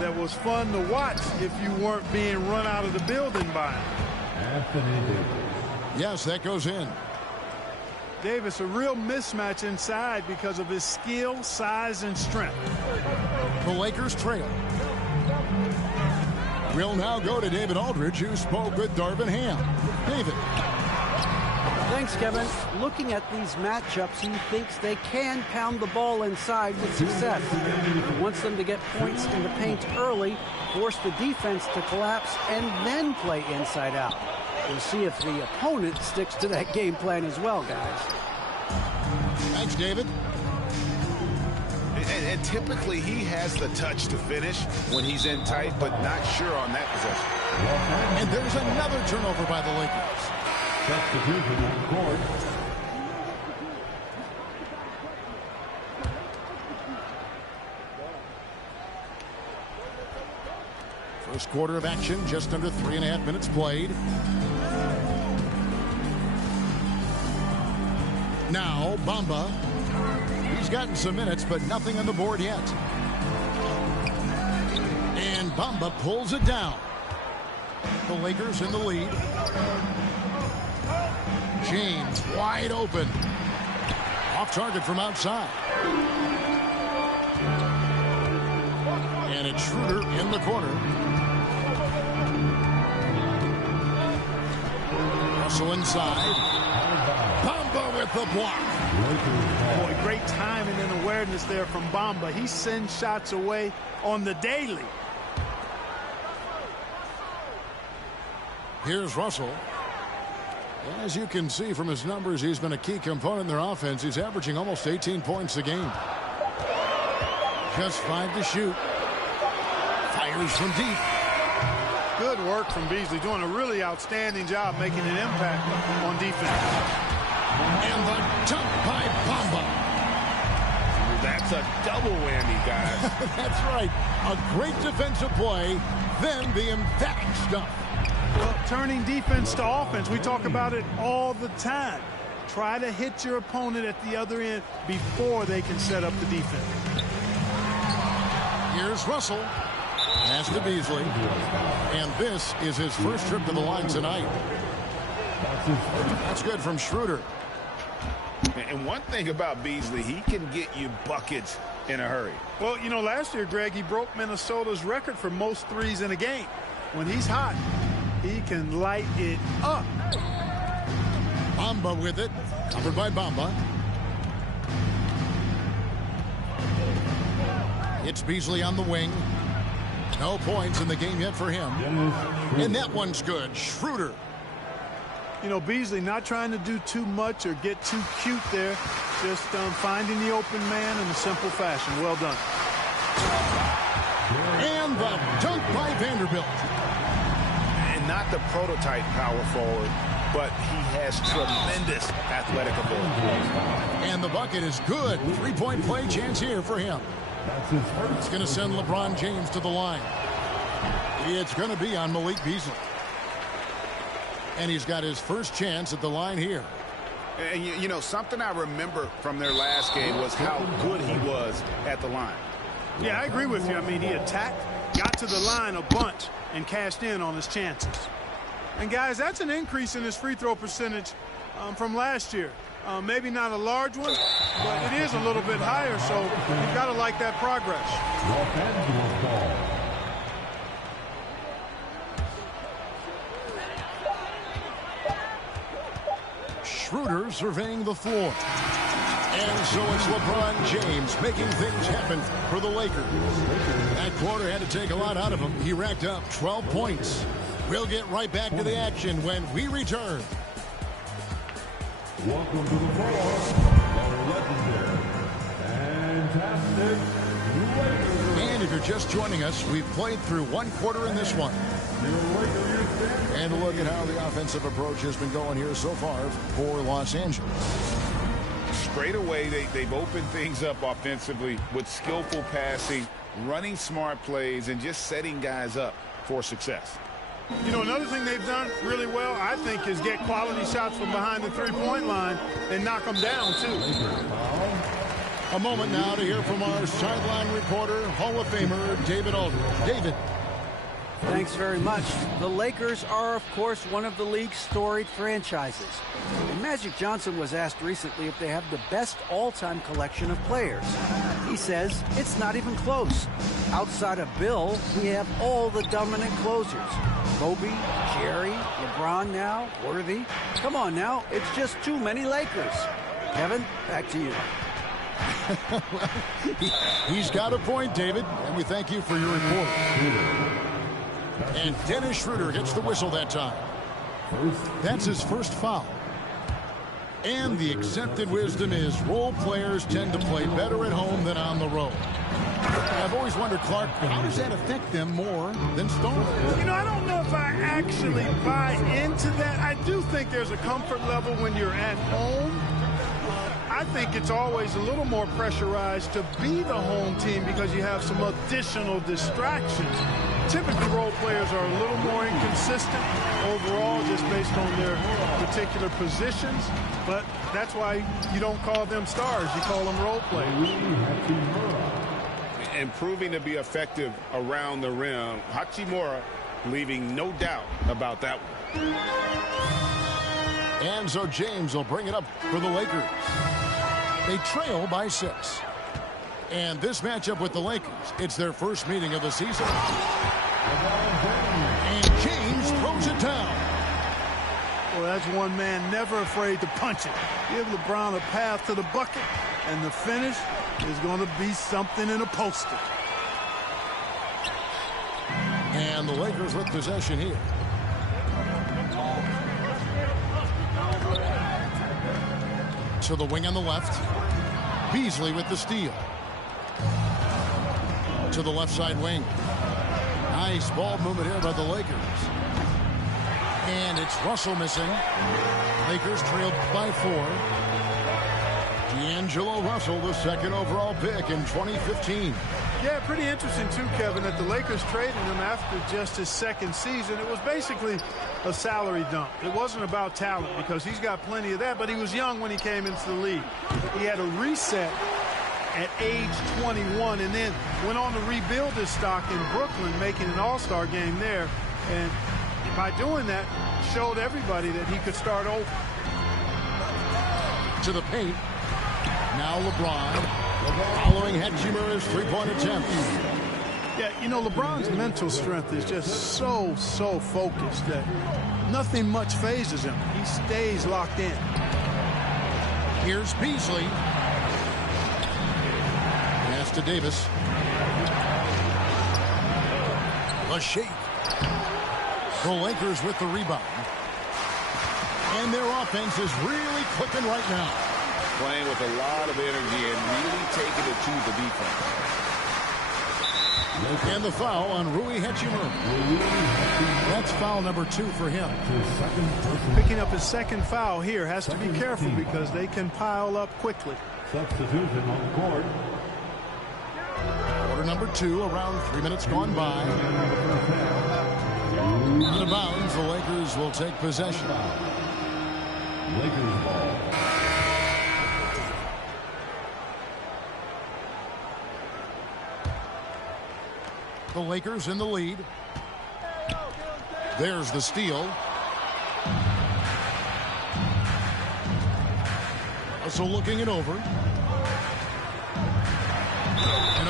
that was fun to watch if you weren't being run out of the building by him. Yes, that goes in. Davis, a real mismatch inside because of his skill, size, and strength. The Lakers trail. We'll now go to David Aldridge, who spoke with Darvin Ham. David. Thanks, Kevin. Looking at these matchups, he thinks they can pound the ball inside with success. He wants them to get points in the paint early, force the defense to collapse, and then play inside out. We'll see if the opponent sticks to that game plan as well, guys. Thanks, David. And typically he has the touch to finish when he's in tight, but not sure on that possession. And there's another turnover by the Lakers. Substitution on court. First quarter of action, just under 3.5 minutes played. Now, Bamba. He's gotten some minutes, but nothing on the board yet. And Bamba pulls it down. The Lakers in the lead. James wide open. Off target from outside. And it's Schroeder in the corner. Russell inside. Bamba with the block. Boy, great timing and awareness there from Bamba. He sends shots away on the daily. Here's Russell. As you can see from his numbers, he's been a key component in their offense. He's averaging almost 18 points a game. Just 5 to shoot. Fires from deep. Good work from Beasley, doing a really outstanding job making an impact on defense. And the dunk by Bamba. That's a double whammy, guys. That's right. A great defensive play, then the emphatic stuff. Well, turning defense to offense, we talk about it all the time. Try to hit your opponent at the other end before they can set up the defense. Here's Russell. Pass to Beasley. And this is his first trip to the line tonight. That's good from Schroeder. And one thing about Beasley, he can get you buckets in a hurry. Well, you know, last year, Greg, he broke Minnesota's record for most threes in a game. When he's hot, he can light it up. Bamba with it. Covered by Bamba. It's Beasley on the wing. No points in the game yet for him. And that one's good. Schroeder. You know, Beasley not trying to do too much or get too cute there. Just finding the open man in a simple fashion. Well done. And the dunk by Vanderbilt. And not the prototype power forward, but he has tremendous athletic ability. And the bucket is good. 3-point play chance here for him. It's going to send LeBron James to the line. It's going to be on Malik Beasley. And he's got his first chance at the line here. And you know, something I remember from their last game was how good he was at the line. Yeah, I agree with you. I mean, he attacked, got to the line a bunch, and cashed in on his chances. And, guys, that's an increase in his free throw percentage from last year. Maybe not a large one, but it is a little bit higher, so you've got to like that progress. Schroeder surveying the floor. And so it's LeBron James making things happen for the Lakers. That quarter had to take a lot out of him. He racked up 12 points. We'll get right back to the action when we return. Welcome to the floor, our legendary, fantastic Lakers. And if you're just joining us, we've played through one quarter in this one. And look at how the offensive approach has been going here so far for Los Angeles. Straight away, they've opened things up offensively with skillful passing, running smart plays, and just setting guys up for success. You know, another thing they've done really well, I think, is get quality shots from behind the three-point line and knock them down, too. A moment now to hear from our sideline reporter, Hall of Famer David Aldridge. David. Thanks very much. The Lakers are, of course, one of the league's storied franchises. And Magic Johnson was asked recently if they have the best all-time collection of players. He says it's not even close. Outside of Bill, we have all the dominant closers. Kobe, Jerry, LeBron now, Worthy. Come on now, it's just too many Lakers. Kevin, back to you. Well, he's got a point, David, and we thank you for your report. And Dennis Schroeder gets the whistle that time. That's his first foul. And the accepted wisdom is role players tend to play better at home than on the road. I've always wondered, Clark, how does that affect them more than stars? You know, I don't know if I actually buy into that. I do think there's a comfort level when you're at home. I think it's always a little more pressurized to be the home team because you have some additional distractions. Typically, role players are a little more inconsistent overall just based on their particular positions. But that's why you don't call them stars. You call them role players. And proving to be effective around the rim, Hachimura leaving no doubt about that one. And so James will bring it up for the Lakers. They trail by 6. And this matchup with the Lakers, it's their first meeting of the season. And James throws it down. Well, that's one man never afraid to punch it. Give LeBron a path to the bucket, and the finish is going to be something in a poster. And the Lakers with possession here. To the wing on the left. Beasley with the steal. To the left side wing. Nice ball movement here by the Lakers. And it's Russell missing. Lakers trailed by 4. D'Angelo Russell, the second overall pick in 2015. Yeah, pretty interesting too, Kevin, that the Lakers traded him after just his second season. It was basically a salary dump. It wasn't about talent because he's got plenty of that, but he was young when he came into the league. He had a reset at age 21 and then went on to rebuild his stock in Brooklyn, making an all-star game there. And by doing that, showed everybody that he could start over. To the paint. Now LeBron. Following Hetchimer's three-point attempt. Yeah, you know, LeBron's mental strength is just so focused that nothing much phases him. He stays locked in. Here's Beasley. Pass to Davis. A shake. The Lakers with the rebound. And their offense is really clicking right now. Playing with a lot of energy and really taking it to the defense. And the foul on Rui Hetchimer. That's foul number 2 for him. Picking up his second foul here. Has to be careful because they can pile up quickly. Substitution on the court. Quarter number 2, around 3 minutes gone by. Out of bounds, the Lakers will take possession. Lakers ball. The Lakers in the lead. There's the steal. Russell looking it over. And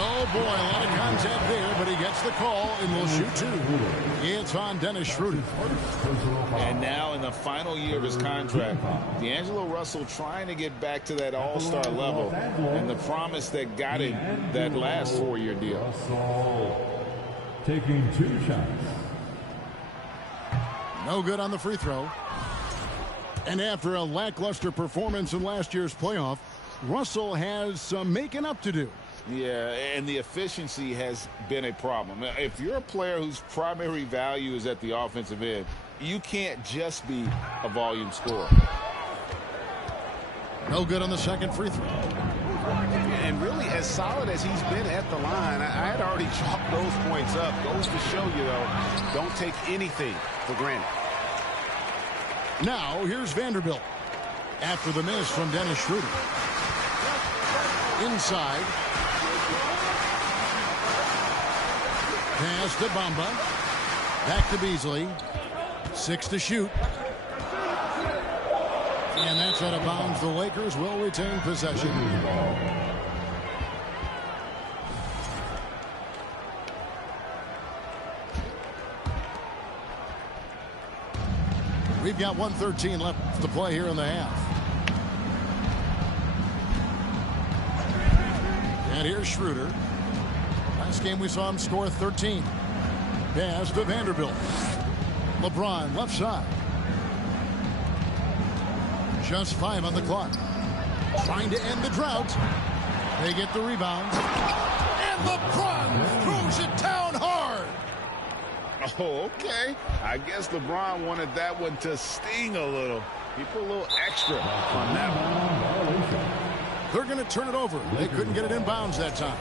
oh boy, a lot of contact there, but he gets the call and will shoot 2. It's on Dennis Schroeder. And now in the final year of his contract, D'Angelo Russell trying to get back to that all-star level and the promise that got him that last 4-year deal. Russell taking 2 shots. No good on the free throw. And after a lackluster performance in last year's playoff, Russell has some making up to do. Yeah, and the efficiency has been a problem. If you're a player whose primary value is at the offensive end, you can't just be a volume scorer. No good on the second free throw. And really, as solid as he's been at the line, I had already chalked those points up. Goes to show you, though, don't take anything for granted. Now, here's Vanderbilt. After the miss from Dennis Schroeder. Inside. Pass to Bamba. Back to Beasley. 6 to shoot. And that's out of bounds. The Lakers will retain possession. We've got 1:13 left to play here in the half. And here's Schroeder. Last game we saw him score 13. Pass to Vanderbilt. LeBron left side. Just 5 on the clock. Trying to end the drought. They get the rebound. And LeBron throws it down hard. Oh, okay. I guess LeBron wanted that one to sting a little. He put a little extra on that one. They're going to turn it over. They couldn't get it in bounds that time.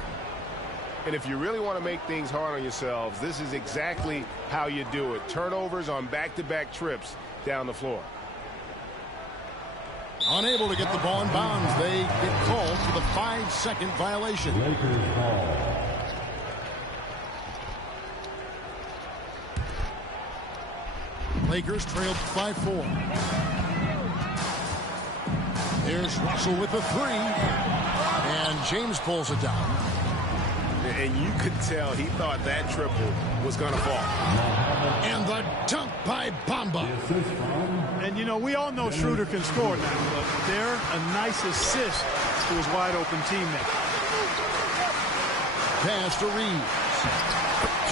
And if you really want to make things hard on yourselves, this is exactly how you do it. Turnovers on back-to-back trips down the floor. Unable to get the ball in bounds. They get called for the 5-second violation. Lakers ball. Lakers trailed by 4. There's Russell with the 3. And James pulls it down. And you could tell he thought that triple was going to fall. And the dunk by Bamba. And, you know, we all know Schroeder can score now, but they're a nice assist to his wide-open teammate. Pass to Reeves.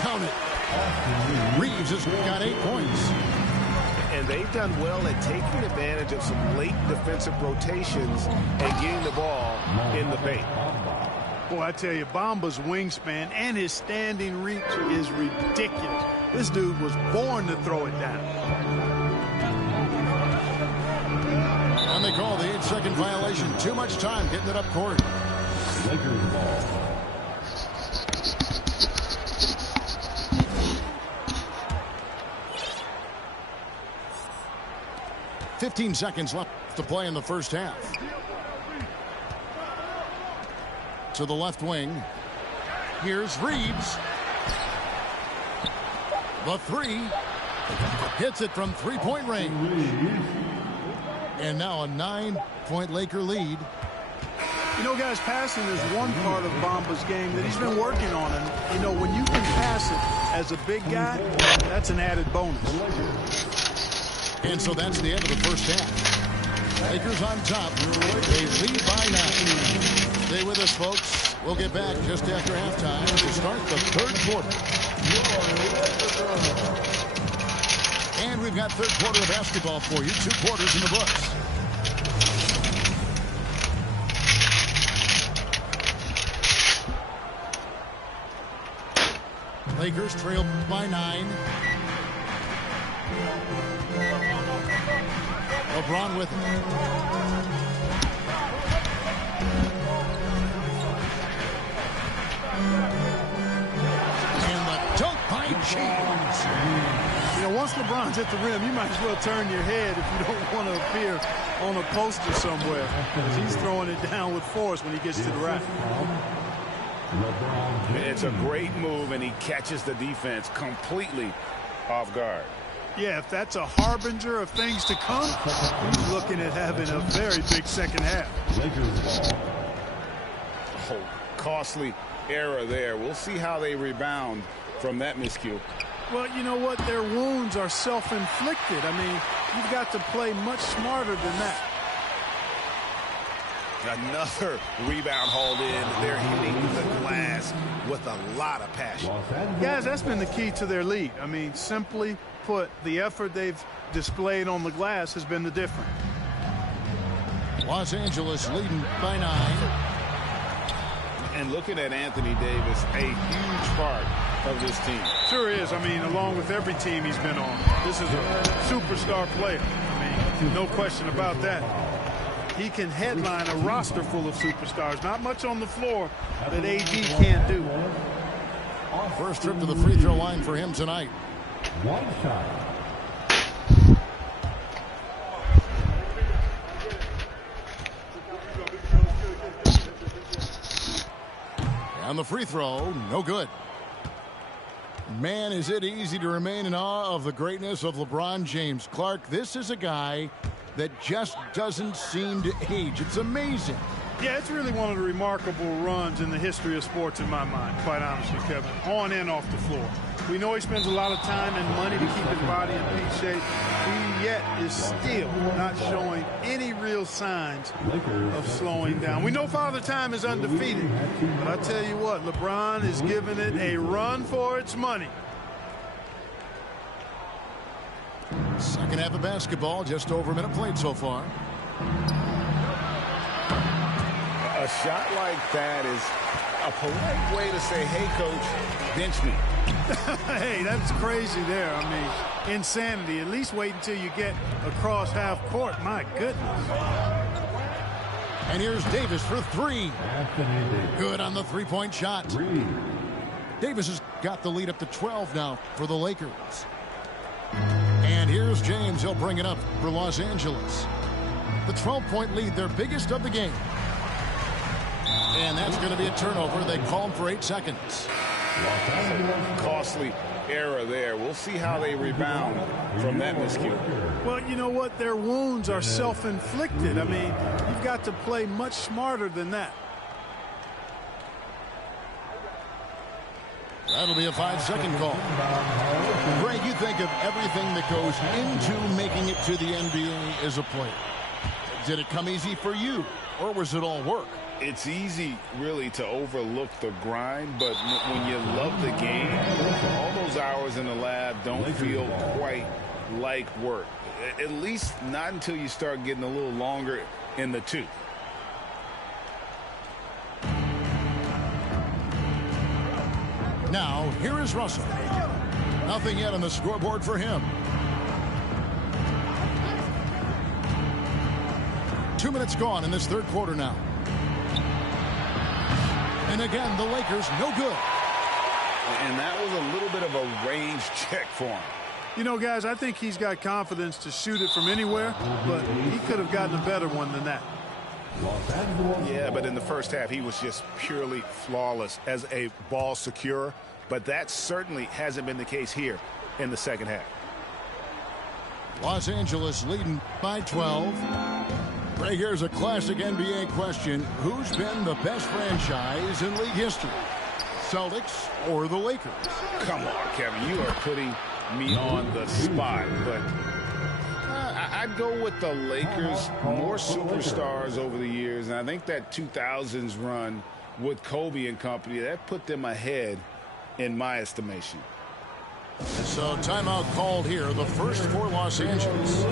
Count it. Reeves has got 8 points. And they've done well at taking advantage of some late defensive rotations and getting the ball in the paint. Boy, I tell you, Bamba's wingspan and his standing reach is ridiculous. This dude was born to throw it down. And they call the 8-second violation. Too much time getting it up court. Lakers ball. $15 seconds left to play in the first half. To the left wing. Here's Reeves. The three. Hits it from three-point range. And now a 9-point Laker lead. You know, guys, passing is one part of Bamba's game that he's been working on. And, you know, when you can pass it as a big guy, that's an added bonus. And so that's the end of the first half. Lakers on top. They lead by 9. Stay with us, folks. We'll get back just after halftime to start the third quarter. And we've got third quarter of basketball for you. 2 quarters in the books. Lakers trail by 9. LeBron with it. And the dunk by James. You know, once LeBron's at the rim, you might as well turn your head if you don't want to appear on a poster somewhere. He's throwing it down with force when he gets to the rack. It's a great move, and he catches the defense completely off guard. Yeah, if that's a harbinger of things to come, he's looking at having a very big second half. Oh, costly error there. We'll see how they rebound from that miscue. Well, you know what? Their wounds are self-inflicted. I mean, you've got to play much smarter than that. Another rebound hauled in. They're hitting the glass with a lot of passion. Guys, that's been the key to their lead. I mean, simply put, the effort they've displayed on the glass has been the difference. Los Angeles leading by 9. And looking at Anthony Davis, a huge part of this team. Sure is. I mean, along with every team he's been on, this is a superstar player. I mean, no question about that. He can headline a roster full of superstars. Not much on the floor that AD can't do. First trip to the free throw line for him tonight. One shot. On the free throw, no good. Man, is it easy to remain in awe of the greatness of LeBron James. Clark, this is a guy that just doesn't seem to age. It's amazing. Yeah, it's really one of the remarkable runs in the history of sports in my mind, quite honestly, Kevin, on and off the floor. We know he spends a lot of time and money to keep his body in peak shape. He yet is still not showing any real signs of slowing down. We know Father Time is undefeated, but I tell you what, LeBron is giving it a run for its money. Second half of basketball, just over a minute played so far. A shot like that is a polite way to say, hey, coach, bench me. Hey, that's crazy there. I mean, insanity. At least wait until you get across half court. My goodness. And here's Davis for 3. Good on the three-point shot. Davis has got the lead up to 12 now for the Lakers. And here's James. He'll bring it up for Los Angeles. The 12-point lead, their biggest of the game. And that's going to be a turnover. They call him for 8 seconds. Costly error there. We'll see how they rebound from that miscue. Well, you know what? Their wounds are self-inflicted. I mean, you've got to play much smarter than that. That'll be a 5-second call. Greg, you think of everything that goes into making it to the NBA as a player. Did it come easy for you, or was it all work? It's easy, really, to overlook the grind, but when you love the game, all those hours in the lab don't feel quite like work. At least not until you start getting a little longer in the tooth. Now, here is Russell. Nothing yet on the scoreboard for him. 2 minutes gone in this third quarter now. And again, the Lakers no good. And that was a little bit of a range check for him. You know, guys, I think he's got confidence to shoot it from anywhere, but he could have gotten a better one than that. Yeah, but in the first half, he was just purely flawless as a ball securer. But that certainly hasn't been the case here in the second half. Los Angeles leading by 12. Right, here's a classic NBA question. Who's been the best franchise in league history? Celtics or the Lakers? Come on, Kevin. You are putting me on the spot, but I'd go with the Lakers. More superstars over the years, and I think that 2000s run with Kobe and company, that put them ahead in my estimation. So timeout called here, the first for Los Angeles.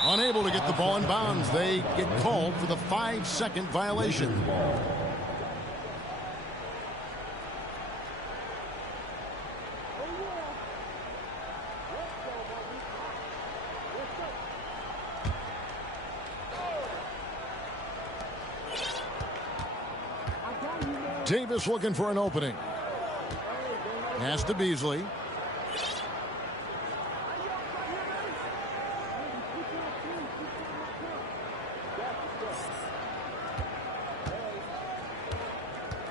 Unable to get the ball in bounds. They get called for the 5-second violation. Davis looking for an opening. Pass to Beasley.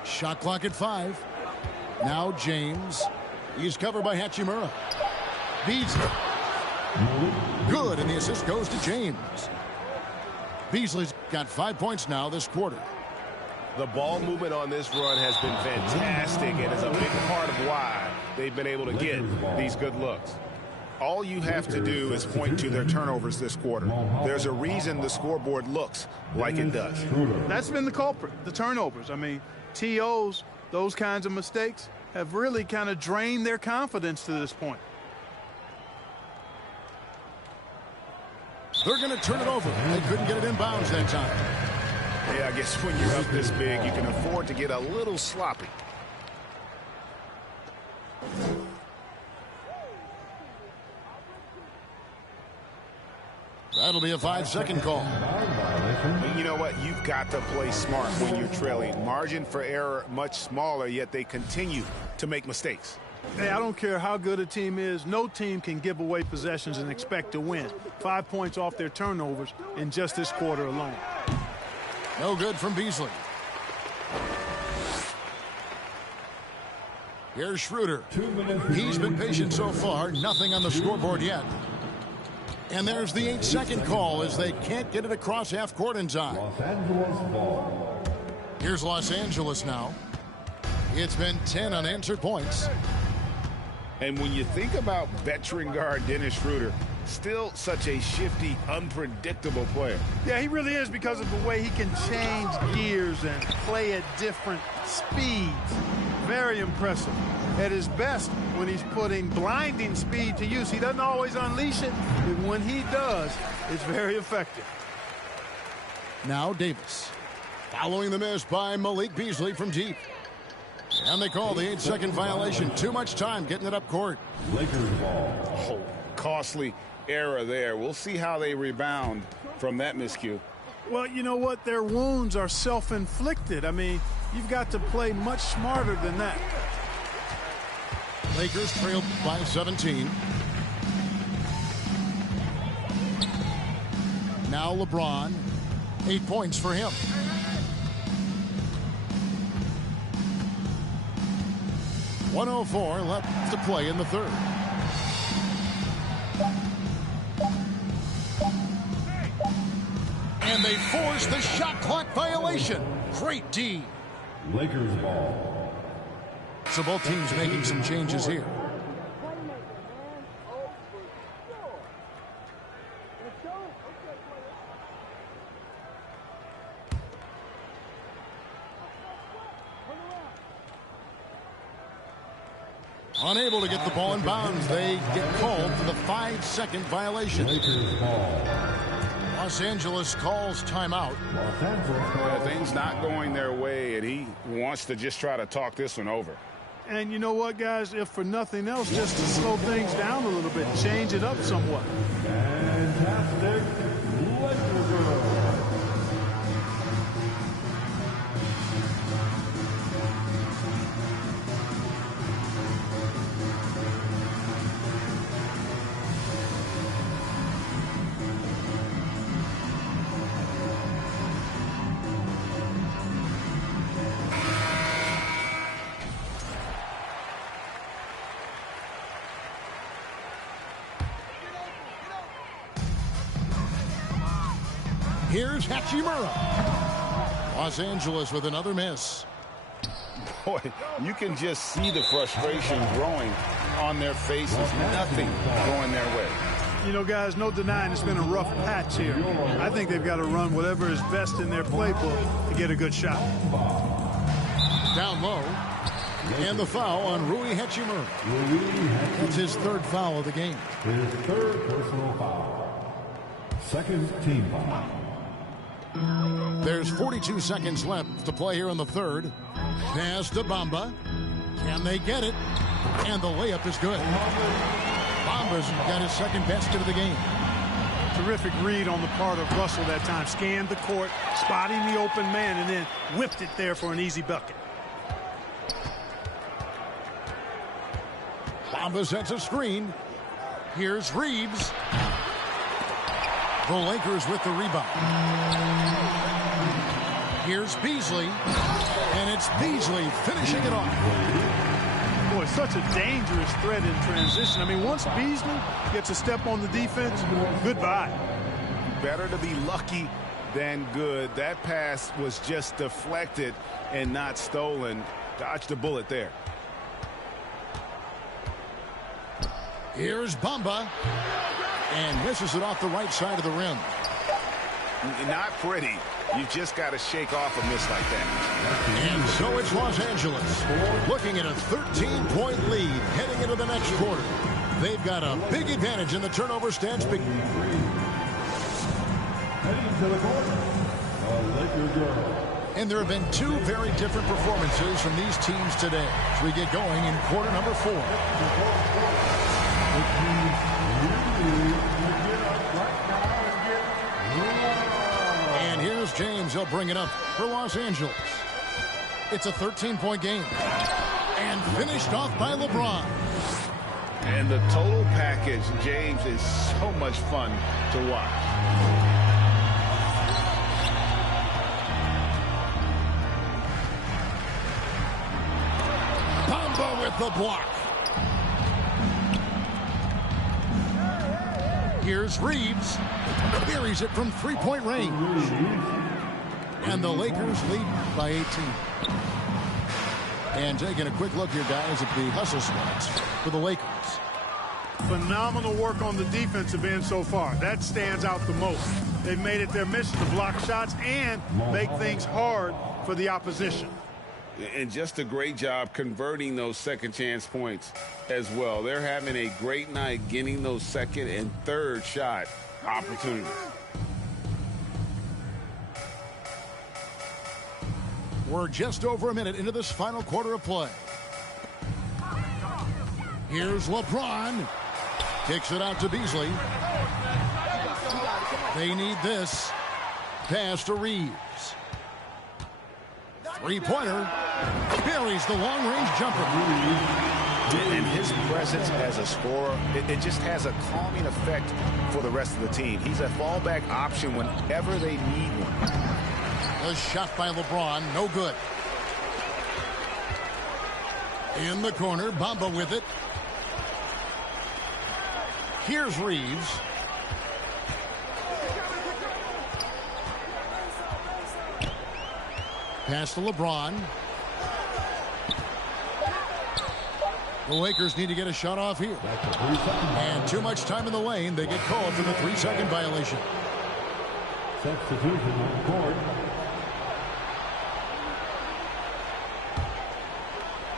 Shot clock at 5. Now James. He's covered by Hachimura. Beasley. Good, and the assist goes to James. Beasley's got 5 points now this quarter. The ball movement on this run has been fantastic and is a big part of why they've been able to get these good looks. All you have to do is point to their turnovers this quarter. There's a reason the scoreboard looks like it does. That's been the culprit, the turnovers. I mean, TOs, those kinds of mistakes have really kind of drained their confidence to this point. They're going to turn it over. They couldn't get it in bounds that time. Yeah, I guess when you're up this big, you can afford to get a little sloppy. That'll be a 5-second call. You know what? You've got to play smart when you're trailing. Margin for error much smaller, yet they continue to make mistakes. Hey, I don't care how good a team is. No team can give away possessions and expect to win. 5 points off their turnovers in just this quarter alone. No good from Beasley. Here's Schroeder. He's been patient so far. Nothing on the scoreboard yet. And there's the 8-second call as they can't get it across half court in time. Here's Los Angeles now. It's been 10 unanswered points. And when you think about veteran guard Dennis Schroeder, still such a shifty, unpredictable player. Yeah, he really is because of the way he can change gears and play at different speeds. Very impressive. at his best when he's putting blinding speed to use. He doesn't always unleash it, but when he does, it's very effective. Now Davis. Following the miss by Malik Beasley from deep. And they call the 8-second violation. Too much time getting it up court. Lakers ball. Oh, costly error there. We'll see how they rebound from that miscue. Well, you know what? Their wounds are self-inflicted. I mean, you've got to play much smarter than that. Lakers trailed by 17. Now LeBron. 8 points for him. .104 left to play in the third. And they force the shot clock violation. Great D. Lakers ball. So both teams making some changes here. Unable to get the ball in bounds. They get called for the 5-second violation. Los Angeles calls timeout. Things not going their way, and he wants to just try to talk this one over. And you know what, guys? If for nothing else, just to slow things down a little bit, change it up somewhat. Fantastic. Lakers girl. Here's Hachimura. Los Angeles with another miss. Boy, you can just see the frustration growing on their faces. Nothing going their way. You know, guys, no denying it's been a rough patch here. I think they've got to run whatever is best in their playbook to get a good shot. Down low. And the foul on Rui Hachimura. That's his third foul of the game. His third personal foul. Second team foul. There's 42 seconds left to play here in the third. Pass to Bamba. Can they get it? And the layup is good. Bamba's got his second basket of the game. Terrific read on the part of Russell that time. Scanned the court, spotting the open man, and then whipped it there for an easy bucket. Bamba sets a screen. Here's Reeves. The Lakers with the rebound. Here's Beasley. And it's Beasley finishing it off. Boy, such a dangerous threat in transition. I mean, once Beasley gets a step on the defense, goodbye. Better to be lucky than good. That pass was just deflected and not stolen. Dodged a bullet there. Here's Bamba. And misses it off the right side of the rim. Not pretty. You just got to shake off a miss like that. And so it's Los Angeles looking at a 13-point lead heading into the next quarter. They've got a big advantage in the turnover stats. Heading to the corner, the Laker girl. And there have been two very different performances from these teams today as we get going in quarter number 4. And here's James. He'll bring it up for Los Angeles. It's a 13-point game. And finished off by LeBron. And the total package, James, is so much fun to watch. Bamba with the block. Here's Reeves. Buries it from 3-point range. And the Lakers lead by 18. And taking a quick look here, guys, at the hustle squads for the Lakers. Phenomenal work on the defensive end so far. That stands out the most. They've made it their mission to block shots and make things hard for the opposition. And just a great job converting those second chance points as well. They're having a great night getting those second and third shot opportunities. We're just over a minute into this final quarter of play. Here's LeBron. Kicks it out to Beasley. They need this. Pass to Reeves. Three-pointer. Buries the long-range jumper. And his presence as a scorer, it just has a calming effect for the rest of the team. He's a fallback option whenever they need one. A shot by LeBron, no good. In the corner, Bamba with it. Here's Reeves. Pass to LeBron. The Lakers need to get a shot off here. And too much time in the lane. They get called for the 3-second violation. Substitution on the court.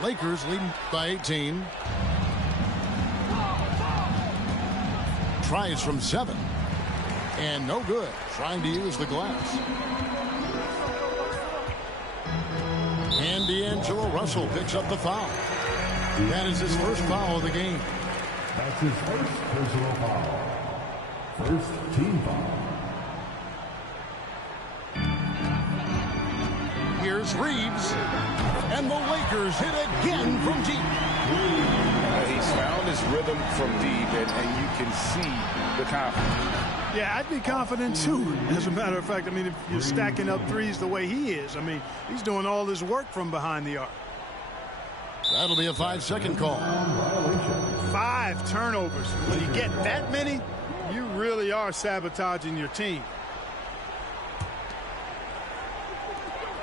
Lakers leading by 18. Tries from 7. And no good. Trying to use the glass. And D'Angelo Russell picks up the foul. That is his first foul of the game. That's his first personal foul. First team foul. Here's Reeves. And the Lakers hit again from deep. He's found his rhythm from deep, and you can see the confidence. Yeah, I'd be confident too. As a matter of fact, I mean, if you're stacking up threes the way he is, I mean, he's doing all his work from behind the arc. That'll be a 5-second call. 5 turnovers. When you get that many, you really are sabotaging your team.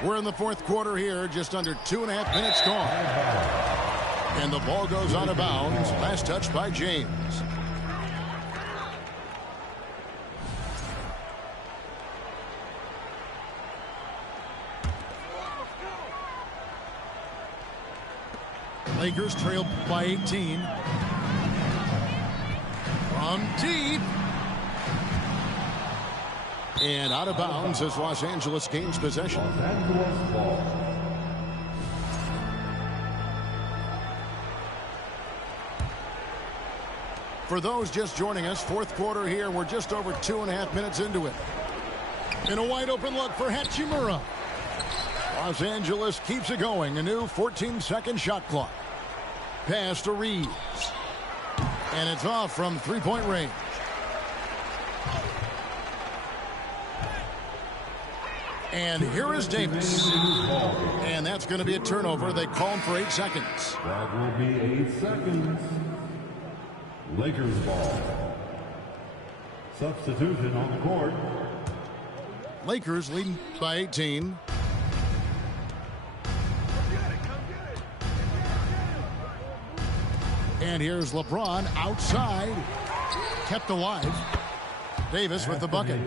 We're in the fourth quarter here, just under 2.5 minutes gone. And the ball goes out of bounds. Last touch by James. Lakers trail by 18. From deep. And out of bounds as Los Angeles gains possession. For those just joining us, fourth quarter here. We're just over 2.5 minutes into it. In a wide open look for Hachimura. Los Angeles keeps it going. A new 14-second shot clock. Pass to Reeves. And it's off from three-point range. And here is Davis. And that's going to be a turnover. They call him for 8 seconds. That will be 8 seconds. Lakers ball. Substitution on the court. Lakers leading by 18. And here's LeBron outside. Kept alive. Davis with the bucket.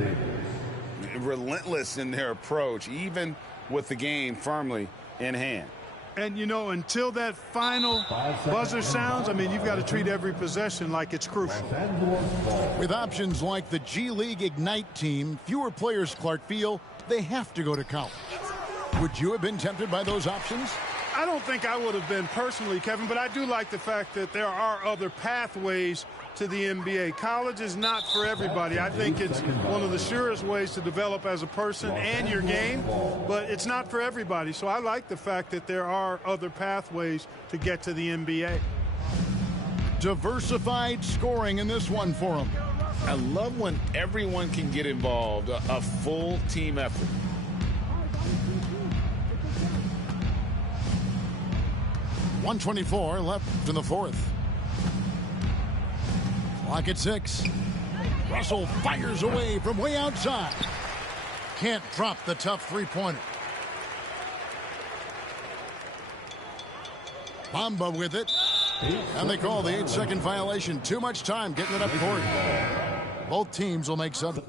Relentless in their approach, even with the game firmly in hand. And, you know, until that final buzzer sounds, I mean, you've got to treat every possession like it's crucial. With options like the G League Ignite team, fewer players, Clark, feel they have to go to college. Would you have been tempted by those options? I don't think I would have been personally, Kevin, but I do like the fact that there are other pathways to the NBA. College is not for everybody. I think it's one of the surest ways to develop as a person and your game, but it's not for everybody. So I like the fact that there are other pathways to get to the NBA. Diversified scoring in this one for them. I love when everyone can get involved, a full team effort. .124 left in the fourth. Clock at 6. Russell fires away from way outside. Can't drop the tough three-pointer. Bamba with it. And they call the 8-second violation. Too much time getting it up court. Both teams will make something.